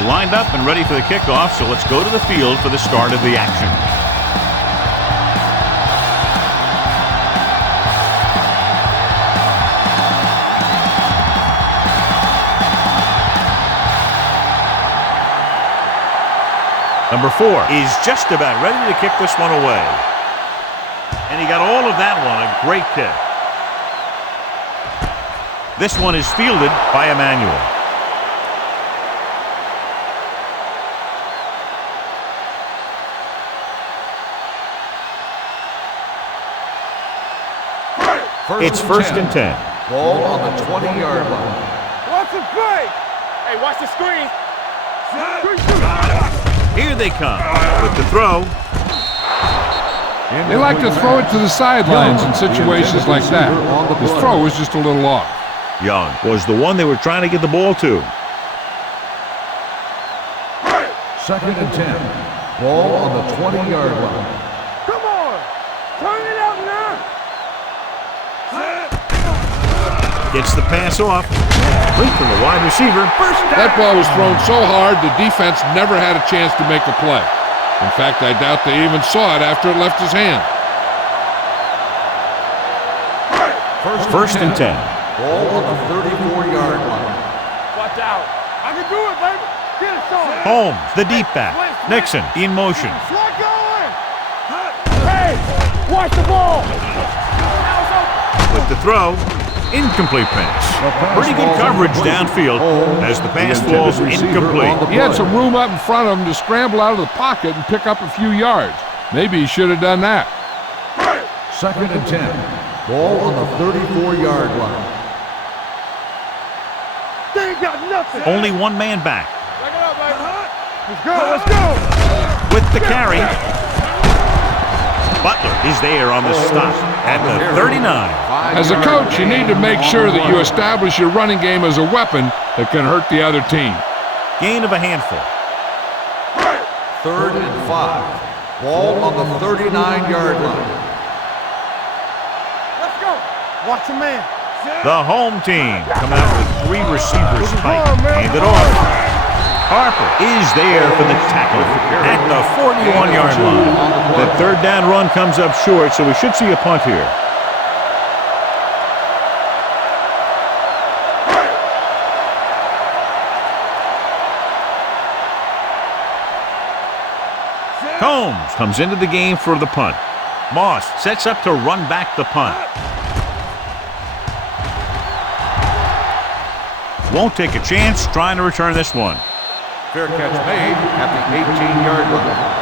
They're lined up and ready for the kickoff, so let's go to the field for the start of the action. Number 4 is just about ready to kick this one away. And he got all of that one, a great kick. This one is fielded by Emmanuel. It's first and 10. Ball on the 20-yard line. Watch the play. Hey, watch the screen. Here they come with the throw. They like to throw it to the sidelines in situations like that. His throw was just a little off. Young was the one they were trying to get the ball to. Second and 10. Ball on the 20-yard line. Come on. Turn it out now. Gets the pass off. Complete from the wide receiver. First down. That ball was thrown so hard the defense never had a chance to make a play. In fact, I doubt they even saw it after it left his hand. First and 10. Ball on the 34-yard line. Watch out. I can do it, baby. Get it, son. Holmes, the deep back. Nixon in motion. Slide going. Hey, watch the ball. With the throw. Incomplete pass. Pretty good coverage downfield as the pass falls incomplete. He had some room up in front of him to scramble out of the pocket and pick up a few yards. Maybe he should have done that. Second and 10. Ball on the 34-yard line. They ain't got nothing. Only one man back. Back it up, baby. Let's go. With the carry. Butler is there on the stop at the 39. As a coach, you need to make sure that you establish your running game as a weapon that can hurt the other team. Gain of a handful. Third and 5. Ball on the 39-yard line. Let's go. Watch the man. The home team come out with 3 receivers tight. Hand it off. Harper is there for the tackle at the 41-yard line. The third down run comes up short, so we should see a punt here. Combs comes into the game for the punt. Moss sets up to run back the punt. Won't take a chance trying to return this one. Fair catch made at the 18-yard line.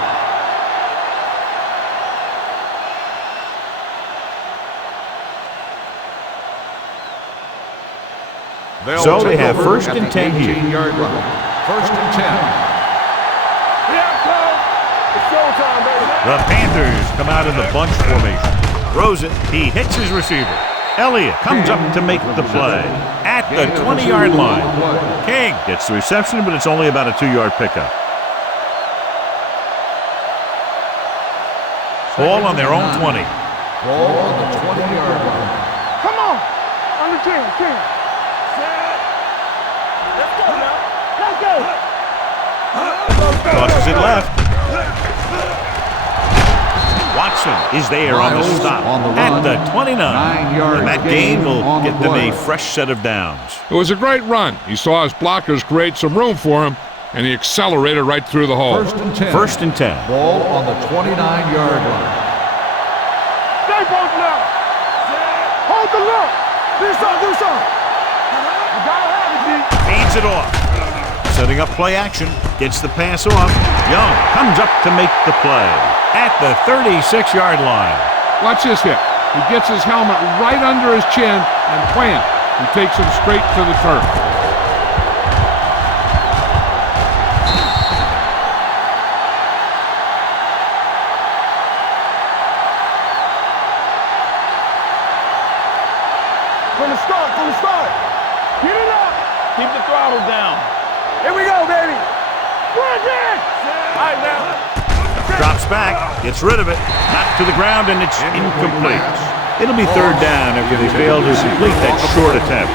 So they have first and 10 here. First and 10. It's showtime, baby. The Panthers come out in the bunch formation. Throws it. He hits his receiver. Elliott comes up to make the play at the 20-yard line. King gets the reception, but it's only about a 2-yard pickup. Ball on their own 20. Ball on the 20-yard line. Come on. On the team. Let's go now. Let's go. Tosses it left. Watson is there on the stop at the 29. And that gain will get them a fresh set of downs. It was a great run. He saw his blockers create some room for him, and he accelerated right through the hole. First and 10. Ball on the 29-yard line. Stay posted up. Hold the look. Do something. You gotta have it, D. Feeds it off. Setting up play action. Gets the pass off. Young comes up to make the play at the 36-yard line. Watch this hit. He gets his helmet right under his chin and wham, he takes him straight to the turf. From the start. Get it up. Keep the throttle down. Here we go, baby. Run it. All right, now. Drops back, gets rid of it, knocked to the ground, and it's incomplete. It'll be third down after they fail to complete that short attempt.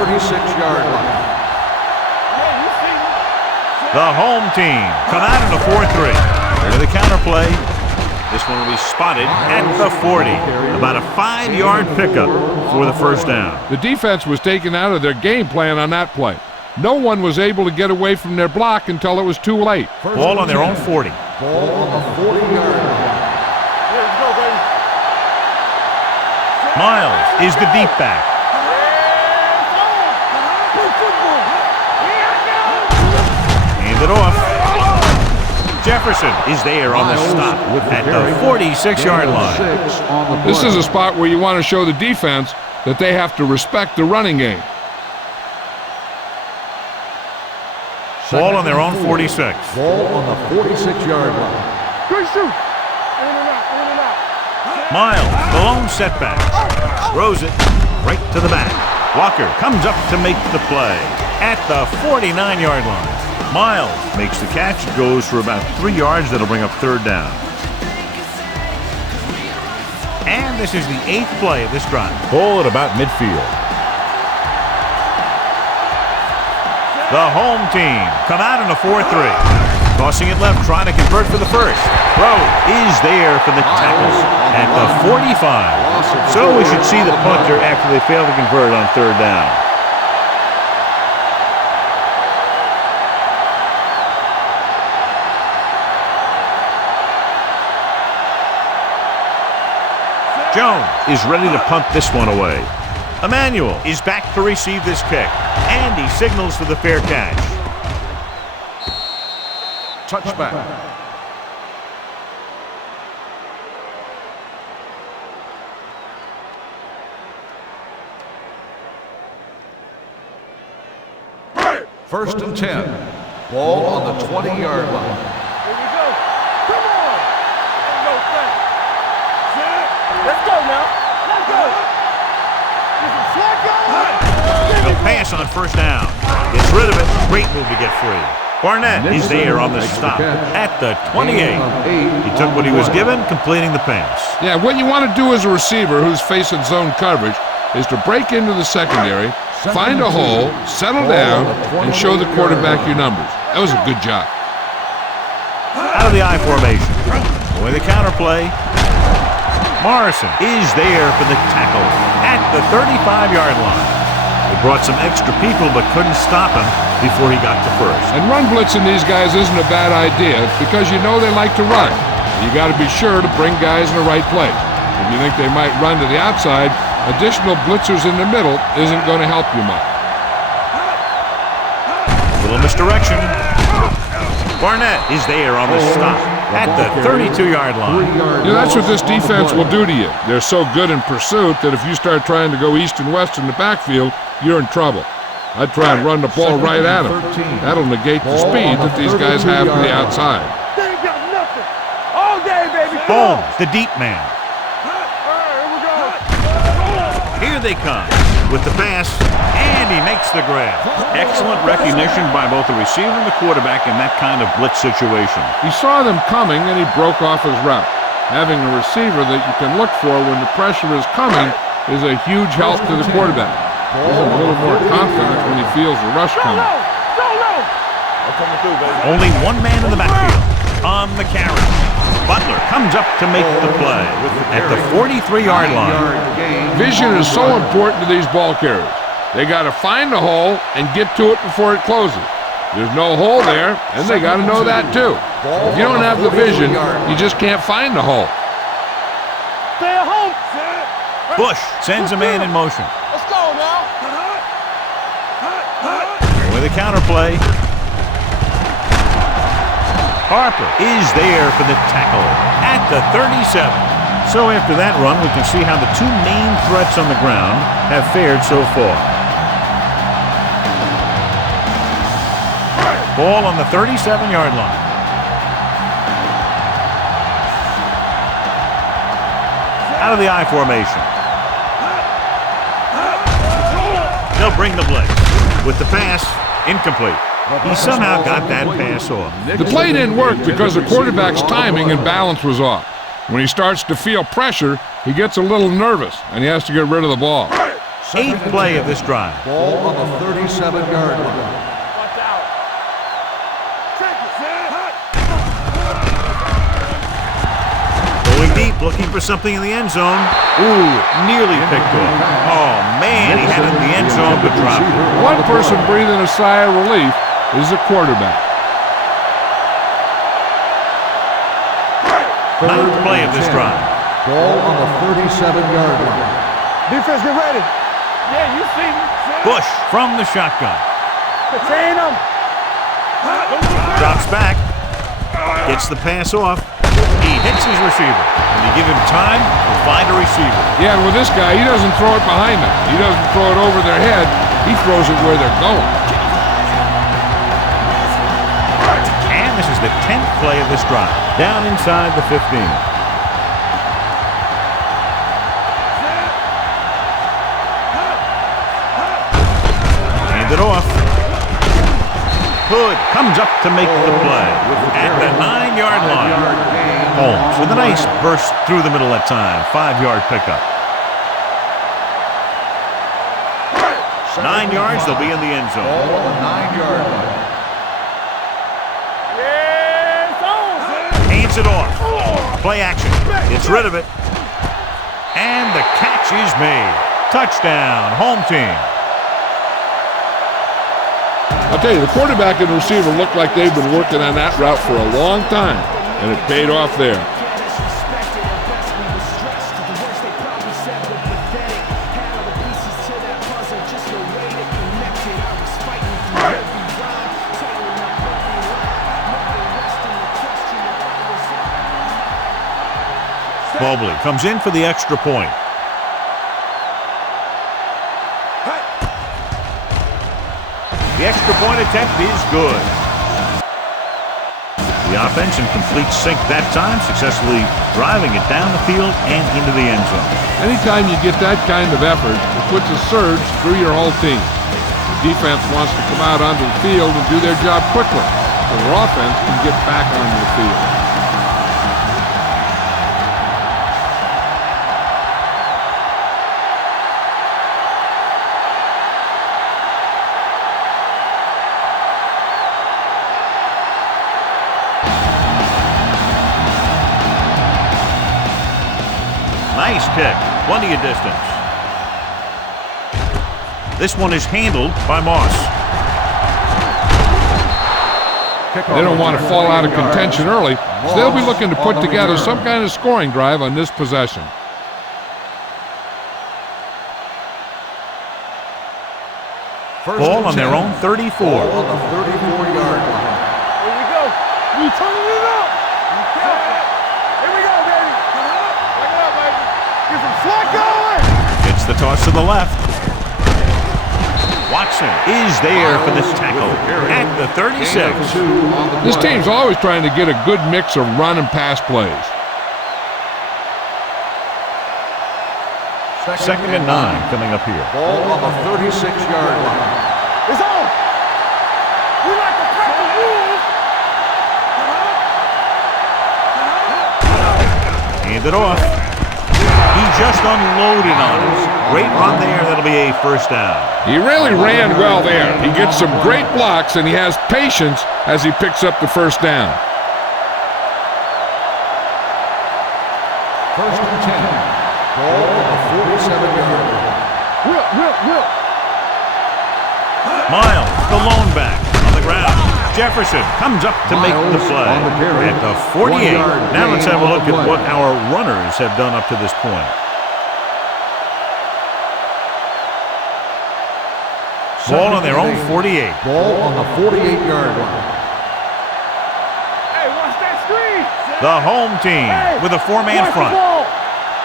36-yard line. The home team come out in a 4-3. With a counter play. This one will be spotted at the 40. About a 5-yard pickup for the first down. The defense was taken out of their game plan on that play. No one was able to get away from their block until it was too late. Ball on their own 40. Ball on the 40-yard line. Let's go, baby. Miles is the deep back. Hand it off. Jefferson is there on the stop at the 46-yard line. This is a spot where you want to show the defense that they have to respect the running game. Ball on their own 46. Ball on the 46-yard line. Good shoot. In and out, in and out. Miles, the lone setback. Throws it right to the back. Walker comes up to make the play at the 49-yard line. Miles makes the catch, goes for about 3 yards. That'll bring up third down. And this is the 8th play of this drive. Ball at about midfield. The home team come out in a 4-3. Tossing it left, trying to convert for the first. Throw is there for the tackle at the 45. So we should see the punter after they fail to convert on third down. Jones is ready to punt this one away. Emmanuel is back to receive this kick, and he signals for the fair catch. Touchback. First and 10. Ball on the 20-yard line. Here we go. Come on. Ain't no thing. Let's go now. Let's go. The pass on first down. Gets rid of it. Great move to get free. Barnett is there on the stop at the 28. He took what he was given, completing the pass. Yeah, what you want to do as a receiver who's facing zone coverage is to break into the secondary, find a hole, settle down, and show the quarterback your numbers. That was a good job. Out of the I formation. With a counter play. Morrison is there for the tackle at the 35-yard line. They brought some extra people but couldn't stop him before he got to first. And run blitzing these guys isn't a bad idea because you know they like to run. You got to be sure to bring guys in the right place. If you think they might run to the outside, additional blitzers in the middle isn't going to help you much. Little misdirection. Barnett is there on the stop at the 32-yard line. You know, that's what this defense will do to you. They're so good in pursuit that if you start trying to go east and west in the backfield, you're in trouble. I'd try and run the ball right at them. That'll negate the speed that these guys have to the outside. They ain't got nothing. All day, baby. Boom, the deep man. All right, here we go. Here they come with the pass, and he makes the grab. Excellent recognition by both the receiver and the quarterback in that kind of blitz situation. He saw them coming, and he broke off his route. Having a receiver that you can look for when the pressure is coming is a huge help to the quarterback. He's a little more confident when he feels the rush coming. Only one man in the backfield on the carry. Butler comes up to make the play at the 43-yard line. Vision is so important to these ball carriers. They got to find the hole and get to it before it closes. There's no hole there, and they got to know that too. If you don't have the vision, you just can't find the hole. Stay at home. Bush sends a man in motion. Let's go now. With a counter play. Harper is there for the tackle at the 37. So after that run, we can see how the two main threats on the ground have fared so far. Ball on the 37-yard line. Out of the I formation. They'll bring the blitz. With the pass, incomplete. He somehow got that pass off. The play didn't work because the quarterback's timing and balance was off. When he starts to feel pressure, he gets a little nervous, and he has to get rid of the ball. Eighth play of this drive. Ball on the 37-yard line. Watch out. Check it. Going deep, looking for something in the end zone. Ooh, nearly picked off. Oh, man, he had it in the end zone but dropped it. One person breathing a sigh of relief is the quarterback. Ninth play of this drive. Ball on the 37-yard line. Defense, get ready. Yeah, you see me. Bush from the shotgun. Contain them. Drops back. Gets the pass off. He hits his receiver. And you give him time to find a receiver. Yeah, and with this guy, he doesn't throw it behind them. He doesn't throw it over their head. He throws it where they're going. And this is the 10th play of this drive. Down inside the 15. Hand it off. Hood comes up to make the play at the 9-yard line. Holmes with a nice burst through the middle that time. 5-yard pickup. 9 yards, they'll be in the end zone. Ball on the 9-yard line. Hands it off. Play action. Gets rid of it. And the catch is made. Touchdown, home team. I'll tell you, the quarterback and the receiver look like they've been working on that route for a long time, and it paid off there. Mobley comes in for the extra point. The extra point attempt is good. The offense in complete sync that time, successfully driving it down the field and into the end zone. Anytime you get that kind of effort, it puts a surge through your whole team. The defense wants to come out onto the field and do their job quickly, so their offense can get back onto the field. Nice kick, plenty of distance. This one is handled by Moss. They don't want to fall out of contention early, so they'll be looking to put together some kind of scoring drive on this possession. Ball on their own 34. Ball on the 34-yard line. Here we go. We turning it up. Here we go, baby. Look it up, baby. Get some slack going. It's the toss to the left. Watson is there for the tackle at the 36. This team's always trying to get a good mix of run and pass plays. Second and 9 coming up here. Ball on the 36-yard line. It's on. We like to crack the rules. Hand it off. He just unloaded on us. Great run there. That'll be a first down. He really ran well there. He gets some great blocks, and he has patience as he picks up the first down. First and 10. Ball on the 47-yard line. Whip. Miles, the lone back on the ground. Jefferson comes up to make the play on the carry. at the 48. 1 yard Now let's gain have a on look the at play. what our runners have done up to this point. Ball on their own 48. Ball on the 48-yard line. Hey, watch that screen. The home team with a four-man Watch the front. ball.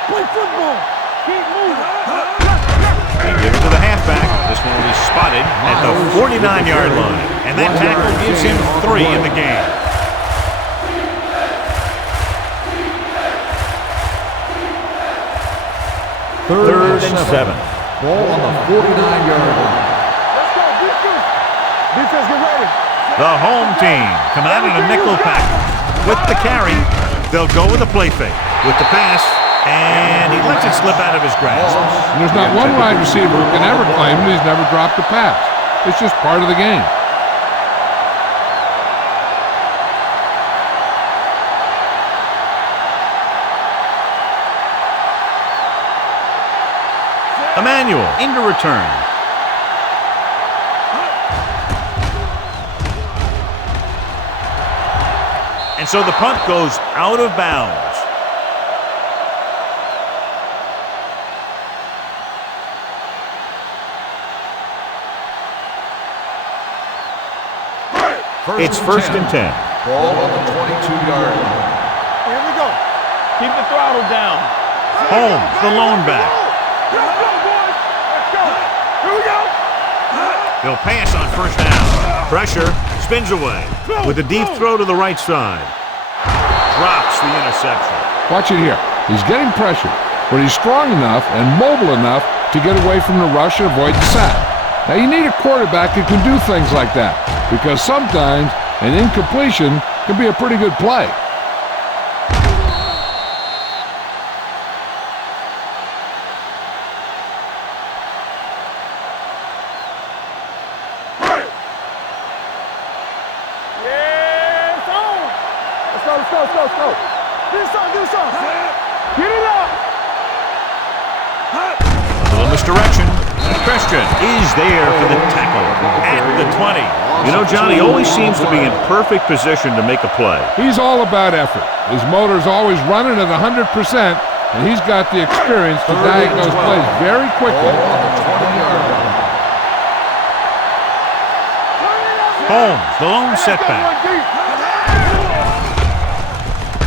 Play football. Keep moving. They give it to the halfback. This one will be spotted at the 49-yard line. And that tackle gives him 3 in the game. Third and 7. Ball on the 49-yard line. Let's go, defense. Defense, get ready. The home team come out in a nickel package. With the carry, they'll go with a play fake. With the pass, And he lets it slip out of his grasp. And there's not one wide receiver who can ever claim that he's never dropped a pass. It's just part of the game. Emmanuel into return. And so the punt goes out of bounds. It's first and 10. Ball on the 22-yard line. Here we go. Keep the throttle down. Holmes, the lone back. Let's go, boys. Let's go. Here we go. He'll pass on first down. Pressure, spins away with a deep throw to the right side. Drops the interception. Watch it here. He's getting pressured, but he's strong enough and mobile enough to get away from the rush and avoid the sack. Now, you need a quarterback who can do things like that, because sometimes an incompletion can be a pretty good play. Yeah, it's on. Let's go. Do something. Get it up. A little misdirection. Christian is there for the tackle at the 20. You know, John, he always seems to be in perfect position to make a play. He's all about effort. His motor's always running at 100%, and he's got the experience to diagnose plays very quickly. Holmes, the lone setback.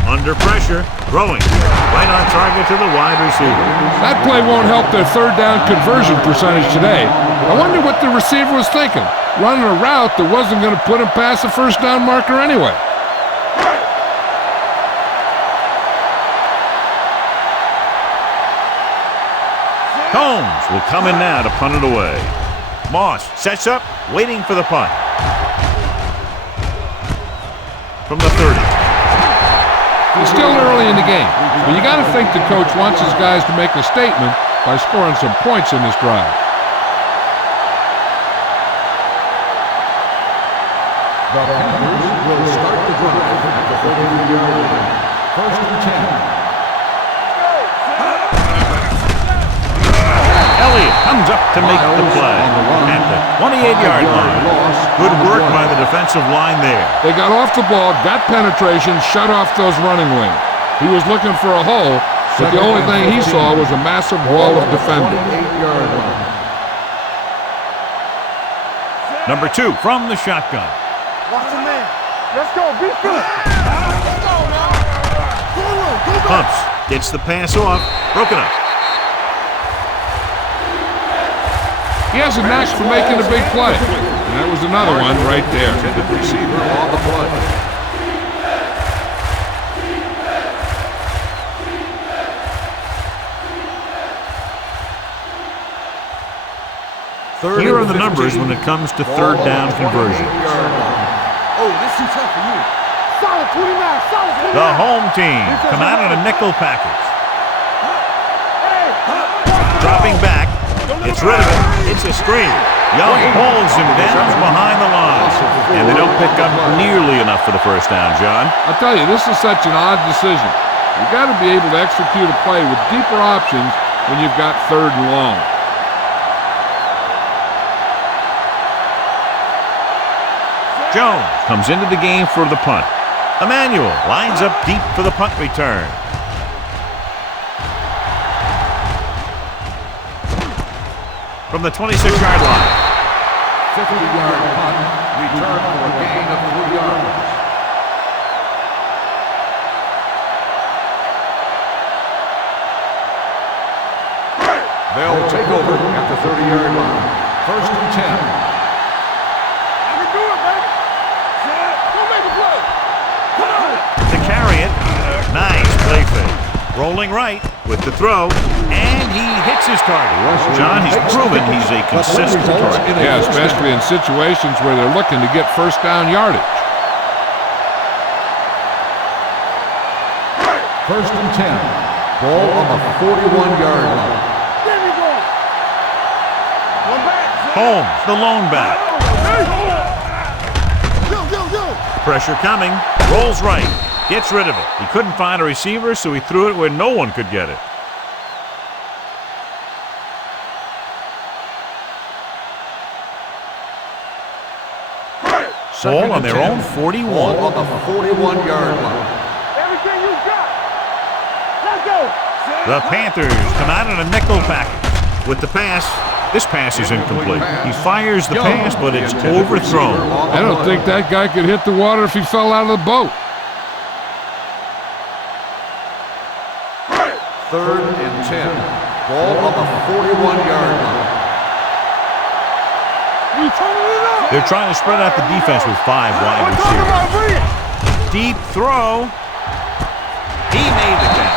Under pressure, throwing right on target to the wide receiver. That play won't help their third down conversion percentage today. I wonder what the receiver was thinking, running a route that wasn't going to put him past the first down marker anyway. Holmes will come in now to punt it away. Moss sets up, waiting for the punt. From the 30. It's still early in the game, but you got to think the coach wants his guys to make a statement by scoring some points in this drive. The Panthers will start the drive at the 43-yard line. First and 10. Elliott comes up to make the play at the 28-yard line. Good work by the defensive line there. They got off the ball, got penetration, shut off those running wings. He was looking for a hole, but the only thing he saw was a massive wall of defenders. Number 2 from the shotgun. Watch the man. Let's go. Be good. Pumps, gets the pass off, broken up. He has a knack for making a big play. And that was another one right there. Receiver on the play. Here are the numbers when it comes to third down conversion. Oh, this is tough for you. Solid 29. The home team come out in a nickel package. Dropping back. Gets rid of it. It's a screen. Young pulls him down behind the line. And they don't pick up nearly enough for the first down, John. I'll tell you, this is such an odd decision. You've got to be able to execute a play with deeper options when you've got third and long. Jones comes into the game for the punt. Emmanuel lines up deep for the punt return. From the 26-yard line. 50-yard punt, return for a gain of 3 yards. They'll take over at the 30-yard line. First and 10. I can do it, baby. Go make a play. Come on. To carry it. Nice play fake. Rolling right with the throw, and he hits his target. John, he's proven he's a consistent target. Yeah, especially in situations where they're looking to get first down yardage. First and 10. Ball on the 41-yard line. There we go. One back. Holmes, the lone back. Pressure coming. Rolls right. Gets rid of it. He couldn't find a receiver, so he threw it where no one could get it. Ball on their own 41. Ball on the 41-yard line. Everything you got. Let's go. The Panthers come out in a nickel package with the pass. This pass is incomplete. He fires the pass, but it's overthrown. I don't think that guy could hit the water if he fell out of the boat. 3rd and 10. Ball on the 41-yard line. They're trying to spread out the defense with 5 wide receivers. Deep throw. He made the catch.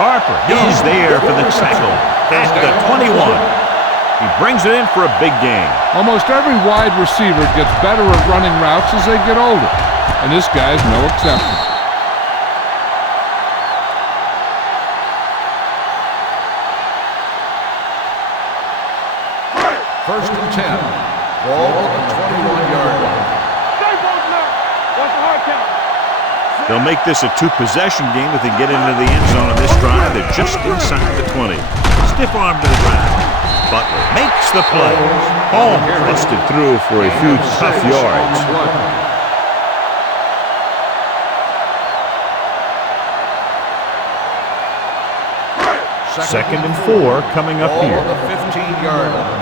Harper is there for the tackle at the 21. He brings it in for a big gain. Almost every wide receiver gets better at running routes as they get older, and this guy's no exception. First and 10. Ball on the 21-yard line. Stay both now. Watch the hard count. They'll make this a 2-possession game if they get into the end zone on this drive. They're just inside the 20. Stiff arm to the ground. Butler makes the play. Holmes busted through for a few tough yards. Second and 4 coming up Ball here. on the 15-yard line.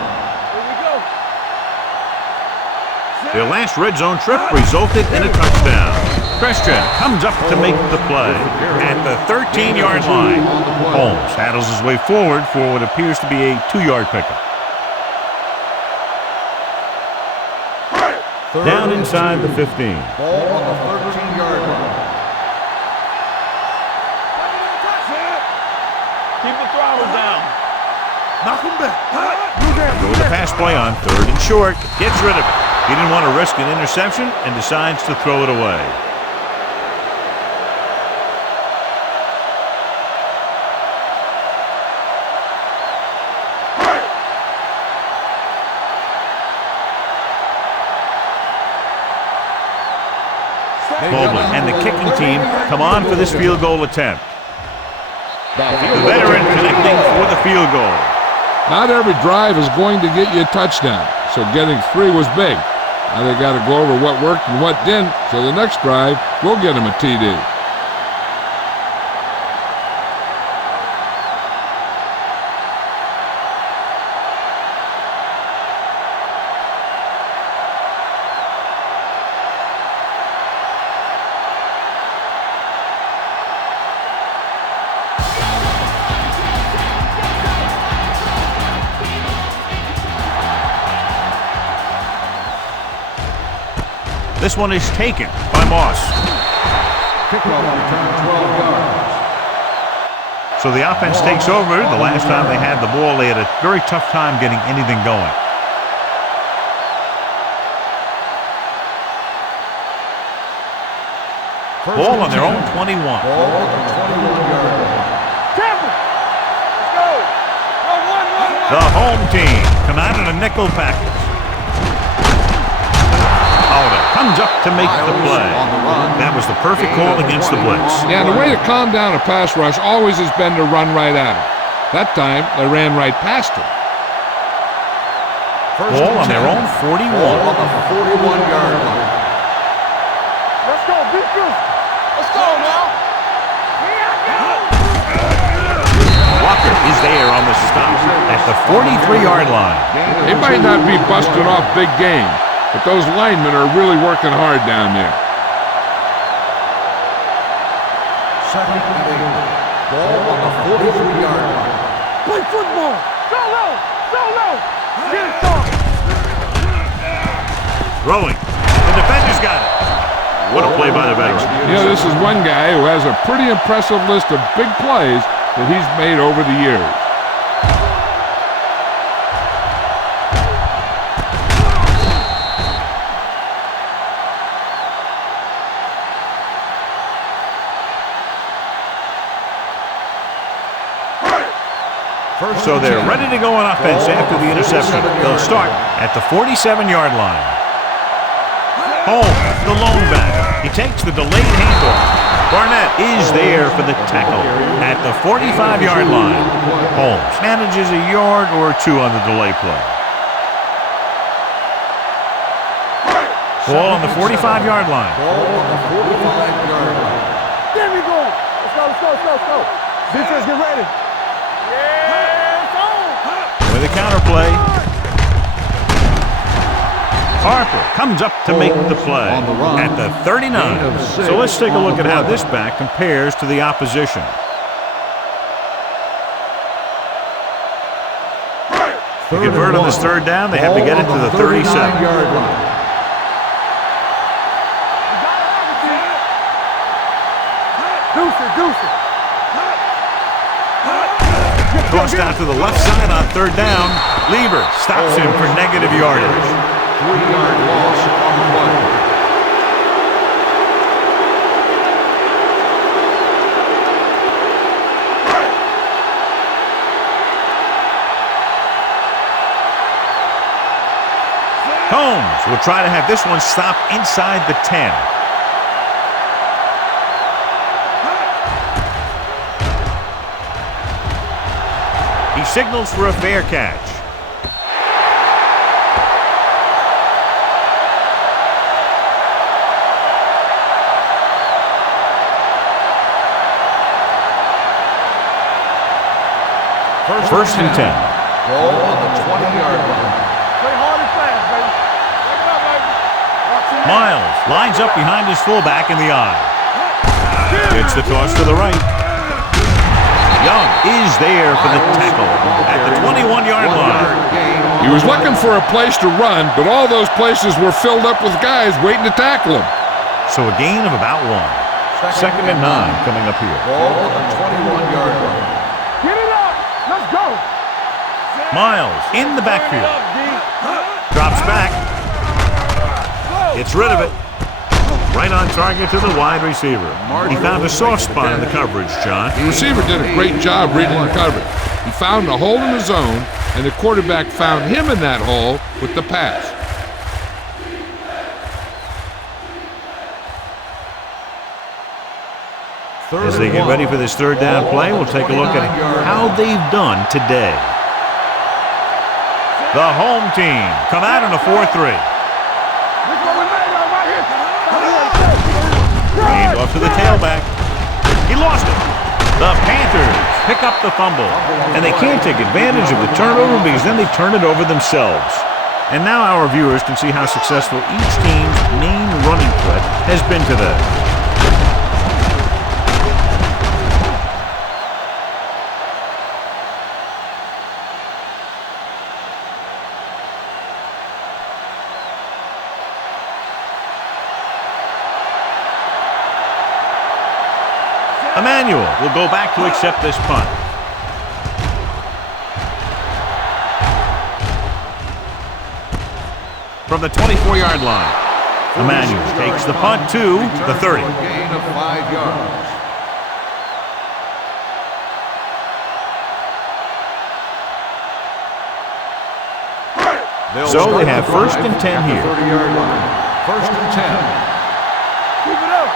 Here we go. Their last red zone trip resulted in a touchdown. Christian comes up to make the play at the 13-yard line. Holmes handles his way forward for what appears to be a 2-yard pickup. Down inside the 15. Ball on the 13-yard line. Keep the throttle down. Knock him back. Go the pass play on 3rd and short. Gets rid of it. He didn't want to risk an interception and decides to throw it away. Mobley and the kicking team come on for this field goal attempt. The veteran connecting for the field goal. Not every drive is going to get you a touchdown, so getting 3 was big. Now they got to go over what worked and what didn't, so the next drive will get them a TD. This one is taken by Moss. Kickoff return 12 yards. So the offense takes over. The last time they had the ball, they had a very tough time getting anything going. Ball on their own 21. Ball on the 21-yard line. Tampa. Let's go. One. The home team come out in a nickel package. Comes up to make the play. That was the perfect call against the blitz. Yeah, and the way to calm down a pass rush always has been to run right at him. That time, they ran right past him. Ball on their own 41. Ball on the 41-yard line. Let's go. Beat you. Let's go now. Walker is there on the stop at the 43-yard line. They might not be busting off big game, but those linemen are really working hard down there. Second and 8. Ball on the 43-yard line. Play football. Go low. Get it started. Throwing. The defender's got it. What a play by the veteran. You know, this is one guy who has a pretty impressive list of big plays that he's made over the years. So they're ready to go on offense after the interception. They'll start at the 47-yard line. Holmes, the lone back. He takes the delayed handoff. Barnett is there for the tackle at the 45-yard line. Holmes manages a yard or two on the delay play. Ball on the 45-yard line. There we go. Let's go. Defense, get ready. With a counter play. Harper comes up to make the play at the 39. So let's take a look at how this back compares to the opposition. To convert on this third down, they have to get it to the 37. Tossed out to the left side on third down. Lieber stops him for negative yardage. 3-yard loss on the play. Holmes will try to have this one stop inside the 10. He signals for a fair catch. First and 10. Ball on the 20-yard line. Play hard and fast, baby. Take it up, baby. Miles lines up behind his fullback in the eye. Gets the toss to the right. Young is there for the tackle at the 21-yard line. He was looking for a place to run, but all those places were filled up with guys waiting to tackle him. So a gain of about 1. Second and 9 coming up here. Ball on the 21-yard line. Get it up. Let's go. Miles in the backfield. Drops back. Gets rid of it. Right on target to the wide receiver. He found a soft spot in the coverage, John. The receiver did a great job reading the coverage. He found a hole in the zone, and the quarterback found him in that hole with the pass. As they get ready for this third down play, we'll take a look at how they've done today. The home team come out in a 4-3. Hand off to the tailback. He lost it. The Panthers pick up the fumble. And they can't take advantage of the turnover because then they turn it over themselves. And now our viewers can see how successful each team's main running threat has been today. Emmanuel will go back to accept this punt. From the 24-yard line, Emmanuel takes the punt to the 30. Gain of 5 yards. So they have first and 10 here. 30-yard line. First and 10. Keep it up.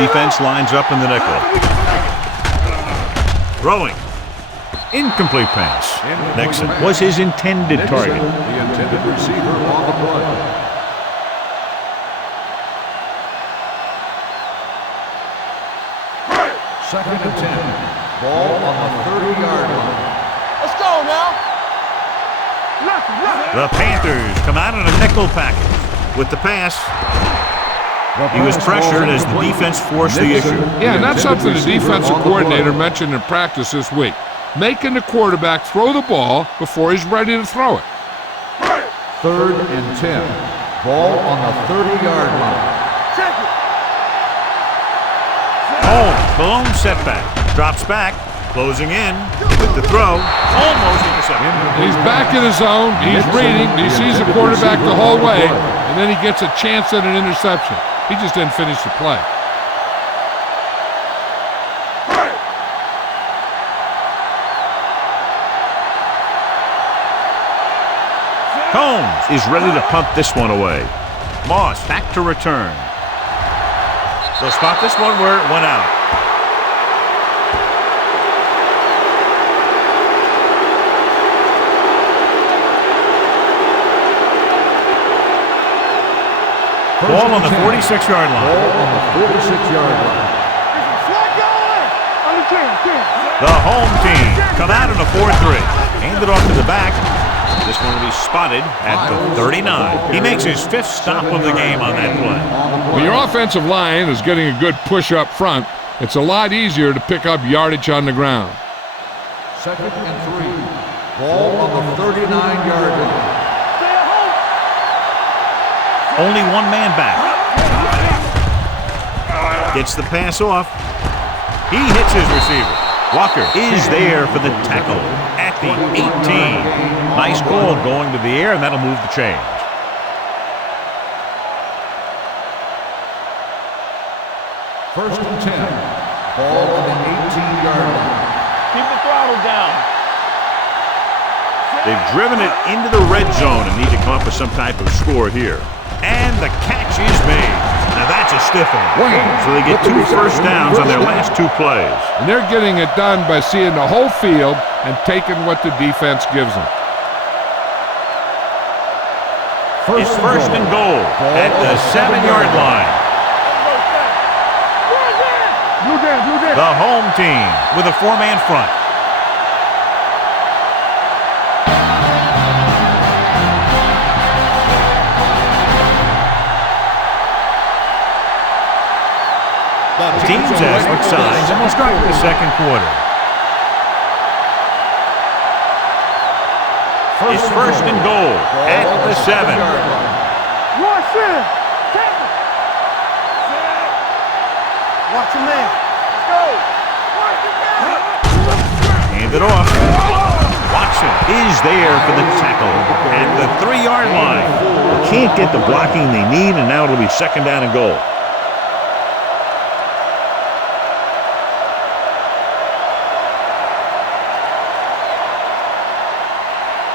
Defense lines up in the nickel. Throwing. Incomplete pass. Nixon was his intended target. The intended receiver on the play. Second and 10. Ball on the 30-yard line. Let's go now. The Panthers come out in a nickel package with the pass. He was pressured as the defense forced the issue. Yeah, and that's something the defensive coordinator mentioned in practice this week. Making the quarterback throw the ball before he's ready to throw it. Third and 10. Ball on the 30-yard line. Check it. Holmes, the lone setback. Drops back, closing in with the throw. Almost intercepted. He's back in his zone. He's reading. He sees the quarterback the whole way, and then he gets a chance at an interception. He just didn't finish the play. 3 Combs is ready to punt this one away. Moss back to return. They'll spot this one where it went out. Ball on the 46-yard line. Ball on the 46-yard line. The home team come out in a 4-3. Hand it off to the back. This one will be spotted at the 39. He makes his 5th stop of the game on that play. When your offensive line is getting a good push up front, it's a lot easier to pick up yardage on the ground. 2nd and 3. Ball on the 39-yard line. Only one man back. Gets the pass off. He hits his receiver. Walker is there for the tackle at the 18. Nice call going to the air, and that'll move the change. First and 10. Ball on the 18-yard line. Keep the throttle down. They've driven it into the red zone and need to come up with some type of score here. And the catch is made. Now that's a stiff one. So they get 2 first downs on their last 2 plays. And they're getting it done by seeing the whole field and taking what the defense gives them. It's first and goal at the 7-yard line. The home team with a 4-man front. Teams as with sides, and we'll start with the second quarter. It's first and goal at the 7. Watch him there. Let's go. Hand it off. Watson is there for the tackle at the 3-yard line. They can't get the blocking they need, and now it'll be 2nd down and goal.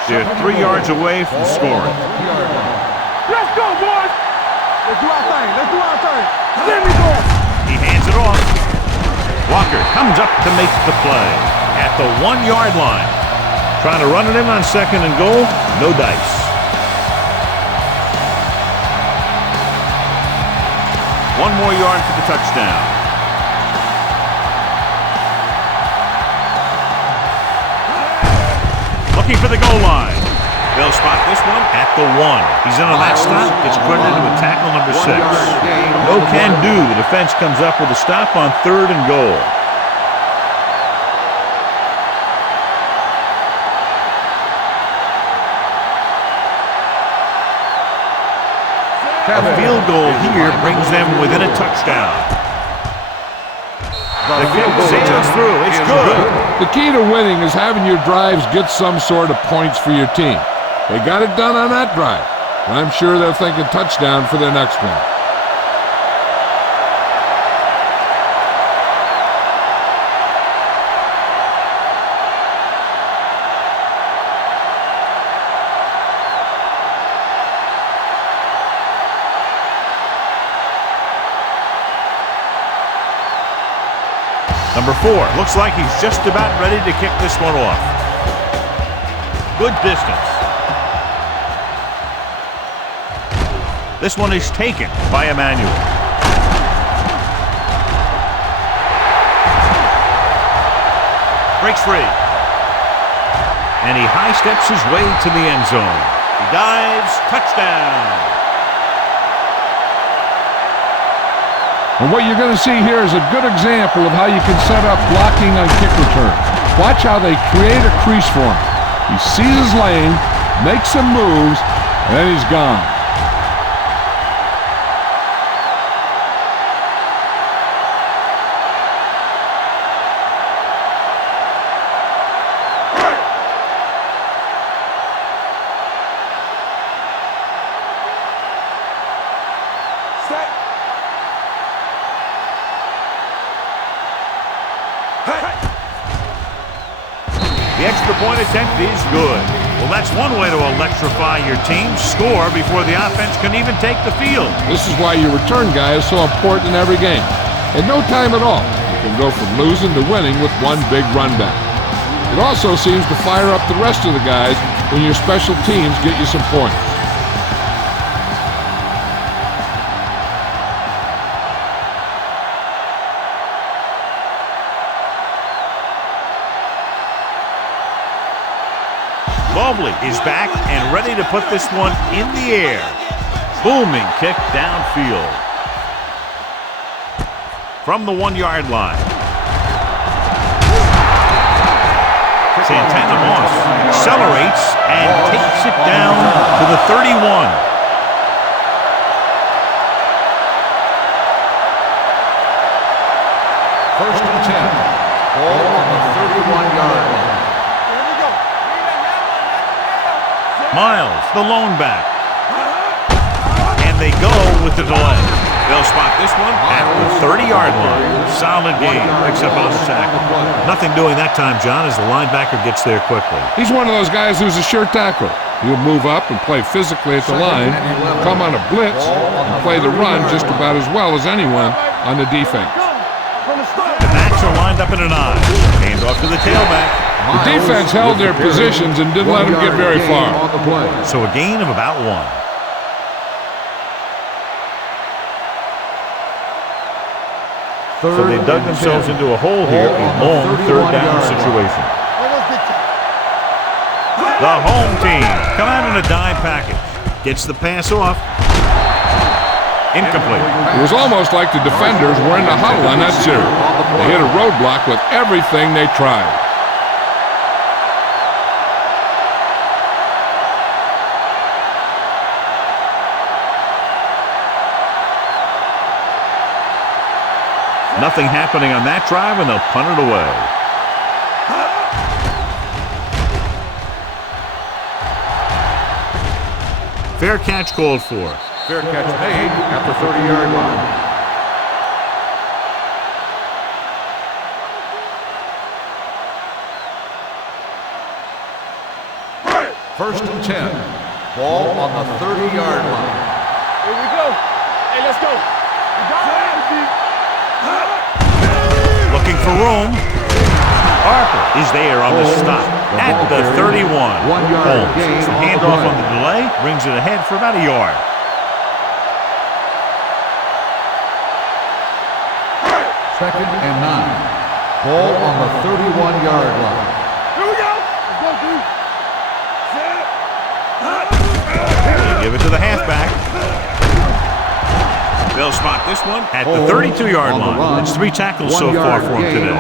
They're 3 yards away from scoring. Let's go, boys. Let's do our thing. Let's do our thing. Let me go. He hands it off. Walker comes up to make the play at the 1-yard line. Trying to run it in on 2nd and goal. No dice. One more yard for the touchdown. Looking for the goal line. They'll spot this one at the 1. He's in on that stop. Gets credited with tackle number 6. No can do. The defense comes up with a stop on 3rd and goal. A field goal here brings them within a touchdown. The kick sails through. It's good. The key to winning is having your drives get some sort of points for your team. They got it done on that drive. And I'm sure they'll think a touchdown for their next one. Number 4, looks like he's just about ready to kick this one off. Good distance. This one is taken by Emmanuel. Breaks free. And he high steps his way to the end zone. He dives, touchdown. And what you're going to see here is a good example of how you can set up blocking on kick return. Watch how they create a crease for him. He sees his lane, makes some moves, and then he's gone. The extra point attempt is good. Well, that's one way to electrify your team. Score before the offense can even take the field. This is why your return guy is so important in every game. In no time at all, you can go from losing to winning with one big run back. It also seems to fire up the rest of the guys when your special teams get you some points. Mobley is back and ready to put this one in the air. Booming kick downfield. From the 1-yard line. Santana Moss accelerates and takes it down to the 31. First and 10. Ball on the 31-yard line. Miles, the lone back. And they go with the delay. They'll spot this one at the 30-yard line. Solid game, except on the tackle. Nothing doing that time, John, as the linebacker gets there quickly. He's one of those guys who's a sure tackler. He'll move up and play physically at the line, come on a blitz, and play the run just about as well as anyone on the defense. The backs are lined up in an I. Hand off to the tailback. The defense held their positions and didn't let them get very far. So a gain of about 1. So they dug themselves into a hole here, a long third down situation. The home team come out in a dime package. Gets the pass off. Incomplete. It was almost like the defenders were in the huddle on that series. They hit a roadblock with everything they tried. Nothing happening on that drive, and they'll punt it away. Fair catch called for. Fair catch made at the 30-yard line. First and 10. Ball on the 30-yard line. Here we go. Hey, let's go. Looking for room. Harper is there on the stop at the 31. 1-yard gain. Holmes, handoff on the delay, brings it ahead for about a yard. Second and 9. Ball on the 31-yard line. Here we go. Let's go, dude. They give it to the halfback. They'll spot this one at the 32-yard line. It's 3 tackles so far for him today.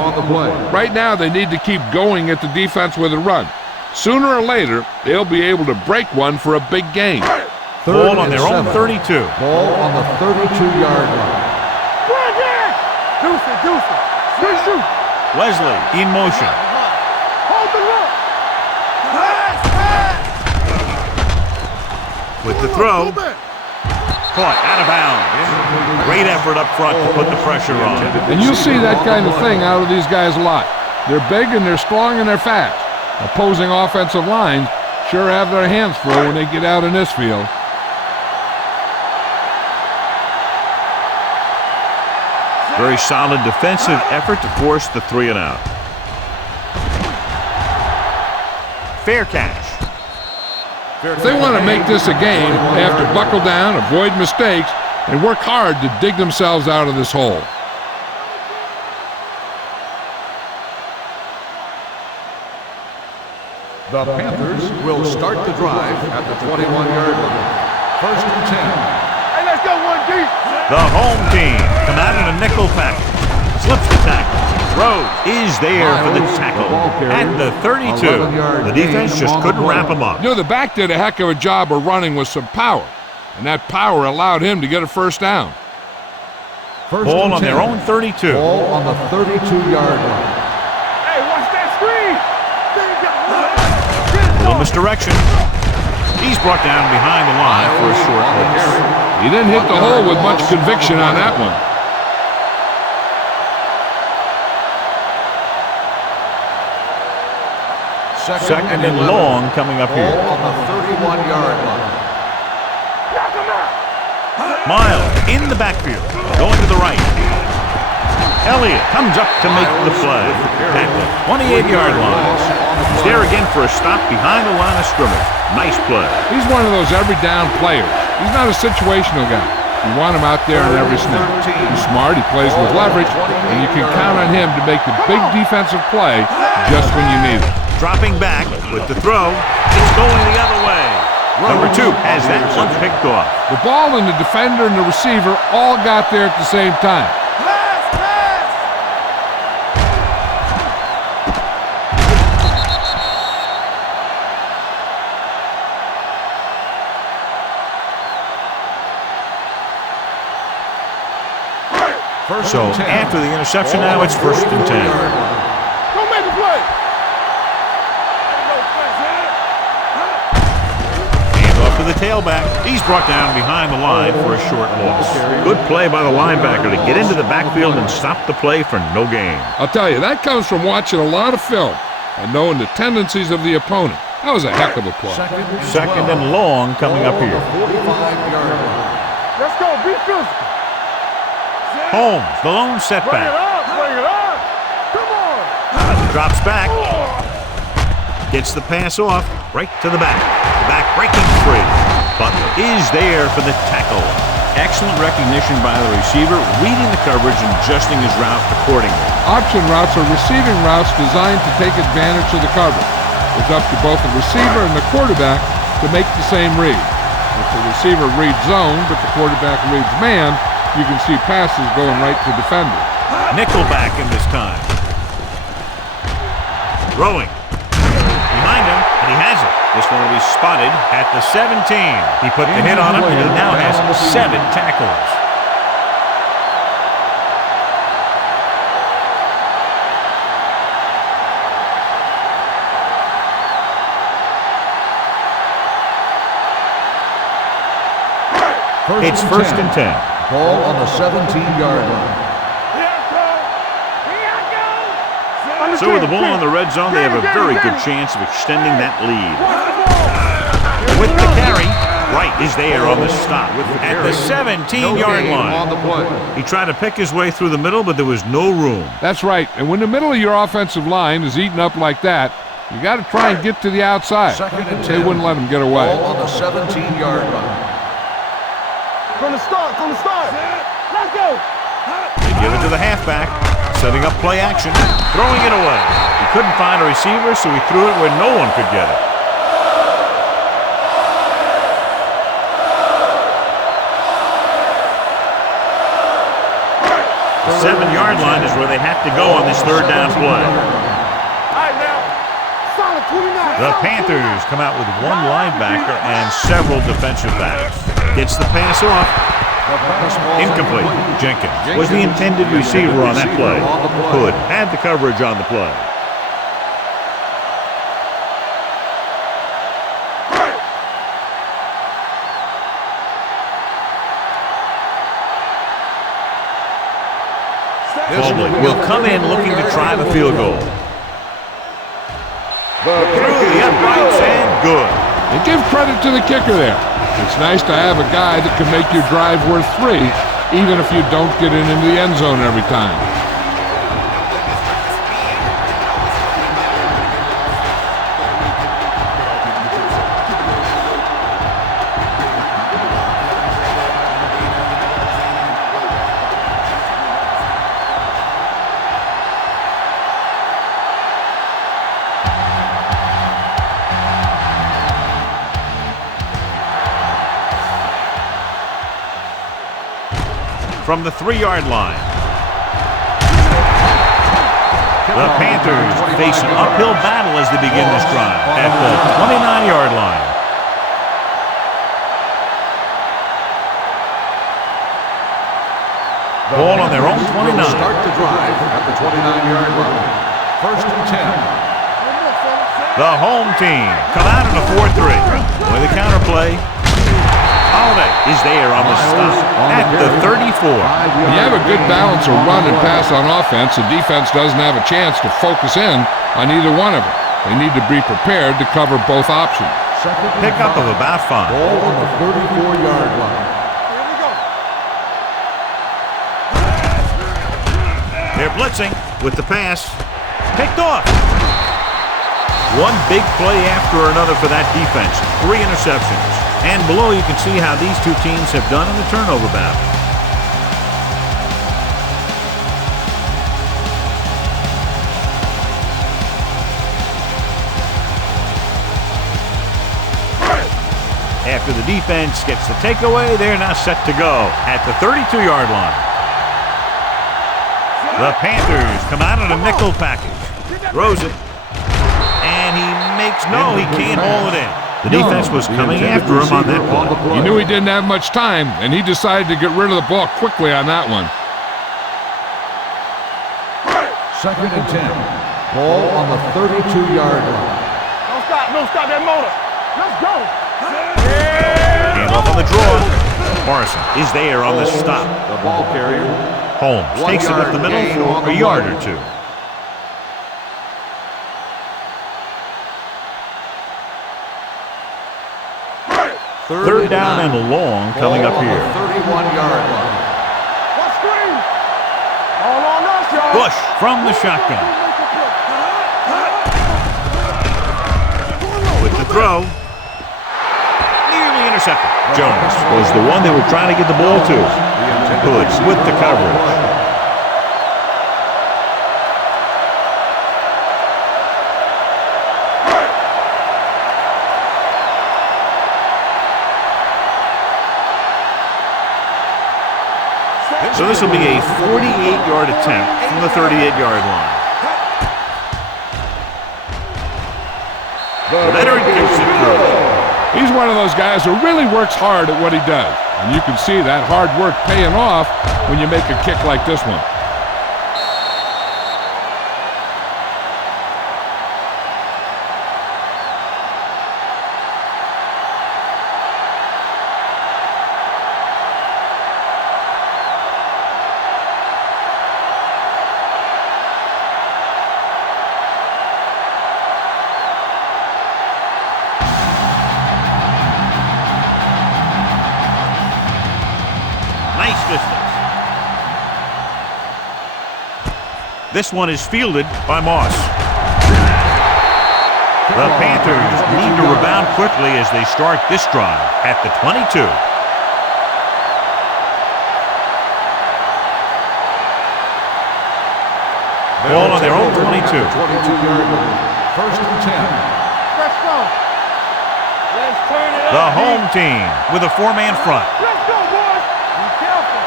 Right now, they need to keep going at the defense with a run. Sooner or later, they'll be able to break one for a big gain. Ball on their own 32. Ball on the 32-yard line. Leslie in motion. Hold the look. With the throw. Caught out of bounds. Great effort up front to put the pressure on. And you'll see that kind of thing out of these guys a lot. They're big and they're strong and they're fast. Opposing offensive lines sure have their hands full when they get out in this field. Very solid defensive effort to force the 3 and out. Fair catch. If they want to make this a game, they have to buckle down, avoid mistakes, and work hard to dig themselves out of this hole. The Panthers will start the drive at the 21-yard line. First and 10. Hey, let's go, 1G. The home team come out in a nickel package. Slips the tackle. Rose is there for the tackle at the 32. The defense just couldn't wrap him up. You know, the back did a heck of a job of running with some power, and that power allowed him to get a first down. Ball on their own 32. Ball on the 32-yard line. Hey, watch that screen. A little misdirection. He's brought down behind the line for a short pass. He didn't hit the hole with much conviction on that one. Second and long coming up here. Ball on the 31-yard line. Miles in the backfield, going to the right. Elliott comes up to make the play at the 28-yard line. He's there again for a stop behind the line of scrimmage. Nice play. He's one of those every down players. He's not a situational guy. You want him out there in every snap. He's smart, he plays with leverage, and you can count on him to make the big defensive play just when you need it. Dropping back with the throw. It's going the other way. Number 2 has that one picked off. The ball and the defender and the receiver all got there at the same time. So after the interception now, it's 1st and 10. Don't make a play. Hand off to the tailback. He's brought down behind the line for a short loss. Good play by the linebacker to get into the backfield and stop the play for no gain. I'll tell you, that comes from watching a lot of film and knowing the tendencies of the opponent. That was a heck of a play. Second and long coming up here. 45-yard line. Let's go. Be physical. Holmes, the lone Bring it setback. up. Bring it up. Come on. Drops back. Gets the pass off right to the back. Back breaking free. Butler is there for the tackle. Excellent recognition by the receiver, reading the coverage and adjusting his route accordingly. Option routes are receiving routes designed to take advantage of the coverage. It's up to both the receiver and the quarterback to make the same read. If the receiver reads zone, but the quarterback reads man, you can see passes going right to defenders. Nickelback in this time. Throwing. Behind him, and he has it. This one will be spotted at the 17. He put the hit on him, and he now has 7 tackles. It's 1st and 10. Ball on the 17-yard line. So with the ball in the red zone, they have a very good chance of extending that lead. With the carry, Wright is there on the stop at the 17-yard line. He tried to pick his way through the middle, but there was no room. That's right. And when the middle of your offensive line is eaten up like that, you got to try and get to the outside. They wouldn't let him get away. Ball on the 17-yard line. From the start. Let's go. They give it to the halfback, setting up play action, throwing it away. He couldn't find a receiver, so he threw it where no one could get it. The 7-yard line is where they have to go on this 3rd down play. All right, now. Solid 29. The Panthers come out with 1 linebacker and several defensive backs. Gets the pass off. Incomplete. Jenkins was the intended receiver on that play. Hood had the coverage on the play. Mobley will come in looking to try the field goal. Through the uprights and good. And give credit to the kicker there. It's nice to have a guy that can make your drive worth 3, even if you don't get it into the end zone every time. From the 3-yard line. The Panthers face an uphill battle as they begin this drive at the 29-yard line. Ball on their own 29. Start the drive at the 29-yard line. 1st and 10. The home team come out in a 4-3. With a counterplay. Holiday is there on the stop at the 34. When you have a good balance of run and pass on offense, the defense doesn't have a chance to focus in on either one of them. They need to be prepared to cover both options. Pickup of about 5. Ball on the 34-yard line. They're blitzing with the pass. Picked off. One big play after another for that defense. 3 interceptions. And below you can see how these two teams have done in the turnover battle. After the defense gets the takeaway, they're now set to go at the 32-yard line. The Panthers come out in a nickel package. Throws it. And he makes he can't haul it in. The defense was coming after him on that play. He knew he didn't have much time, and he decided to get rid of the ball quickly on that one. 2nd and 10. Ball on the 32-yard line. Don't stop that motor. Let's go. Hand off on the draw. Morrison is there on the stop. The ball carrier. Holmes takes it up the middle for a yard or 2. Third down and long coming up here. 31-yard line. Bush from the shotgun. With the throw. Nearly intercepted. Jones was the one they were trying to get the ball to. Hoods with the coverage. So this will be a 48-yard attempt from the 38-yard line. Leonard gets it through. He's one of those guys who really works hard at what he does. And you can see that hard work paying off when you make a kick like this one. This one is fielded by Moss. The Panthers need to rebound quickly as they start this drive at the 22. Ball on their own 22. 22-yard line. 1st and 10. Let's go. Let's turn it up. The home team with a 4-man front. Let's go, boys. Be careful.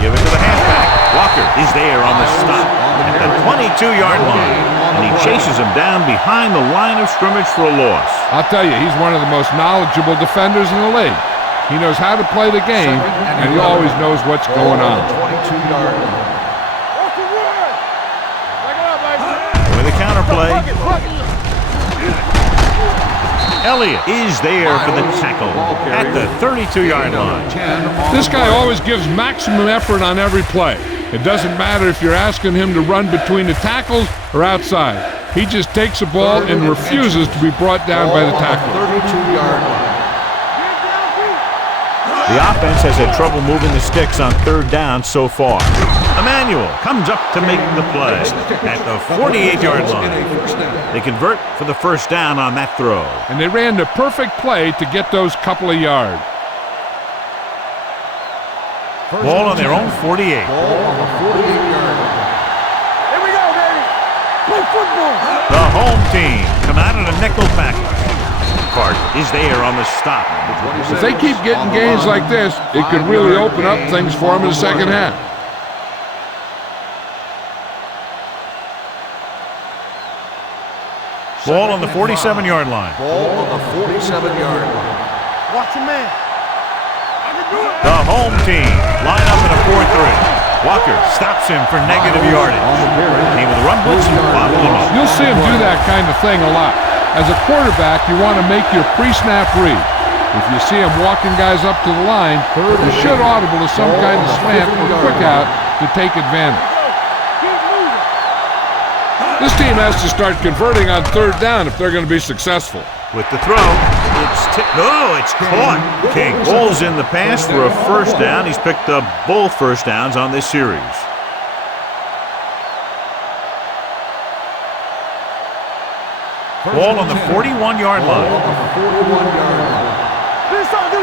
Give it to the halfback. Walker is there on the stop at the 22-yard line. And he chases him down behind the line of scrimmage for a loss. I'll tell you, he's one of the most knowledgeable defenders in the league. He knows how to play the game, and he always knows what's going on. 22-yard line. What's the word? Back it up, baby. With a counter play. Elliott is there for the tackle at the 32-yard line. This guy always gives maximum effort on every play. It doesn't matter if you're asking him to run between the tackles or outside. He just takes the ball and refuses to be brought down by the tackle. 32-yard line. The offense has had trouble moving the sticks on 3rd down so far. Emmanuel comes up to make the play at the 48-yard line. They convert for the 1st down on that throw. And they ran the perfect play to get those couple of yards. Ball on their own 48. Ball on the 48-yard line. Here we go, baby. Play football. The home team come out in a nickel package. Cart is there on the stop. If they keep getting gains like this, it could really open up things for them in the second half. Ball on the 47-yard line. Ball on the 47-yard line. Watch your man. I can do it. The home team line up in a 4-3. Walker stops him for negative yardage. Came with a run blitz and bottled him up. You'll see him do that kind of thing a lot. As a quarterback, you want to make your pre-snap read. If you see him walking guys up to the line, you should audible to some kind of slant or quick out to take advantage. Keep moving. This team has to start converting on third down if they're going to be successful. With the throw, it's caught. King pulls in the pass for a first down. He's picked up both first downs on this series. Ball on the 41-yard line. Do something.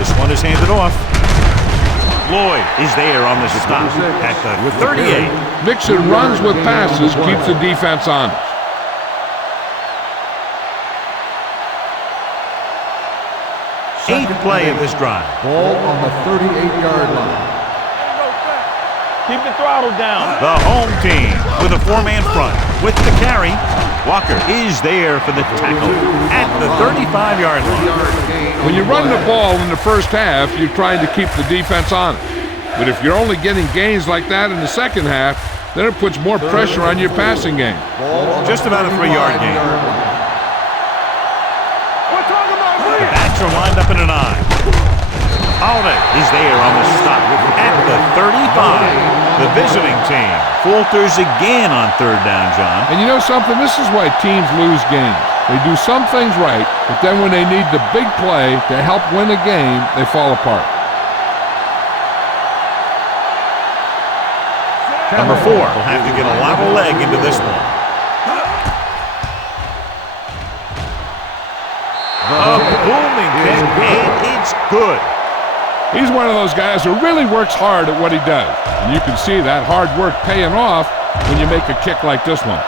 This one is handed off. Lloyd is there on the stop at the 38. Mixing runs with passes keeps the defense honest. Eighth play of this drive. Ball on the 38-yard line. Keep the throttle down. The home team with a four-man front. With the carry, Walker is there for the tackle at the 35-yard line. When you run the ball in the first half, you're trying to keep the defense honest. But if you're only getting gains like that in the second half, then it puts more pressure on your passing game. Just about a 3-yard gain. We're talking about The backs are lined up in an eye. Holiday is there on the stop at the 35. The visiting team falters again on third down, John. And you know something? This is why teams lose games. They do some things right, but then when they need the big play to help win a game, they fall apart. Number 4 will have to get a lot of leg into this one. A booming kick, and it's good. He's one of those guys who really works hard at what he does. And you can see that hard work paying off when you make a kick like this one.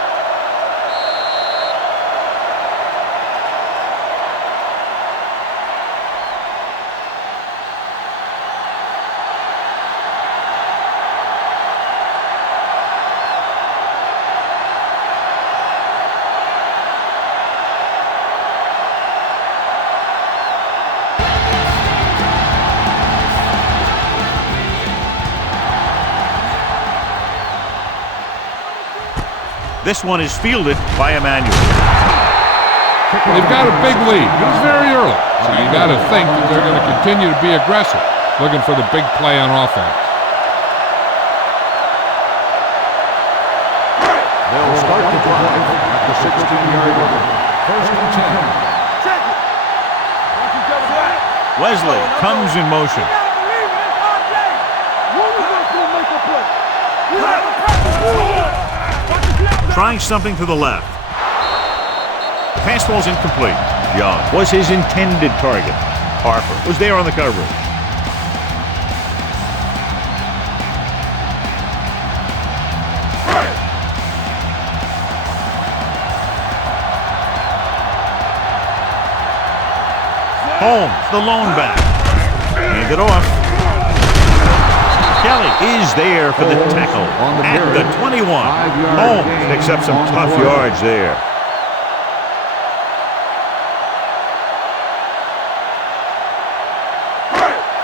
This one is fielded by Emmanuel. They've got a big lead. It was very early. So you got to think that they're going to continue to be aggressive, looking for the big play on offense. They'll start the drive at the 16-yard line. First and 10. Check it. Wesley comes in motion. Trying something to the left. The pass ball's incomplete. Young was his intended target. Harper was there on the coverage. Holmes, the lone back. Hand it off. Kelly is there for the tackle at the 21. Holmes picks up some tough yards there.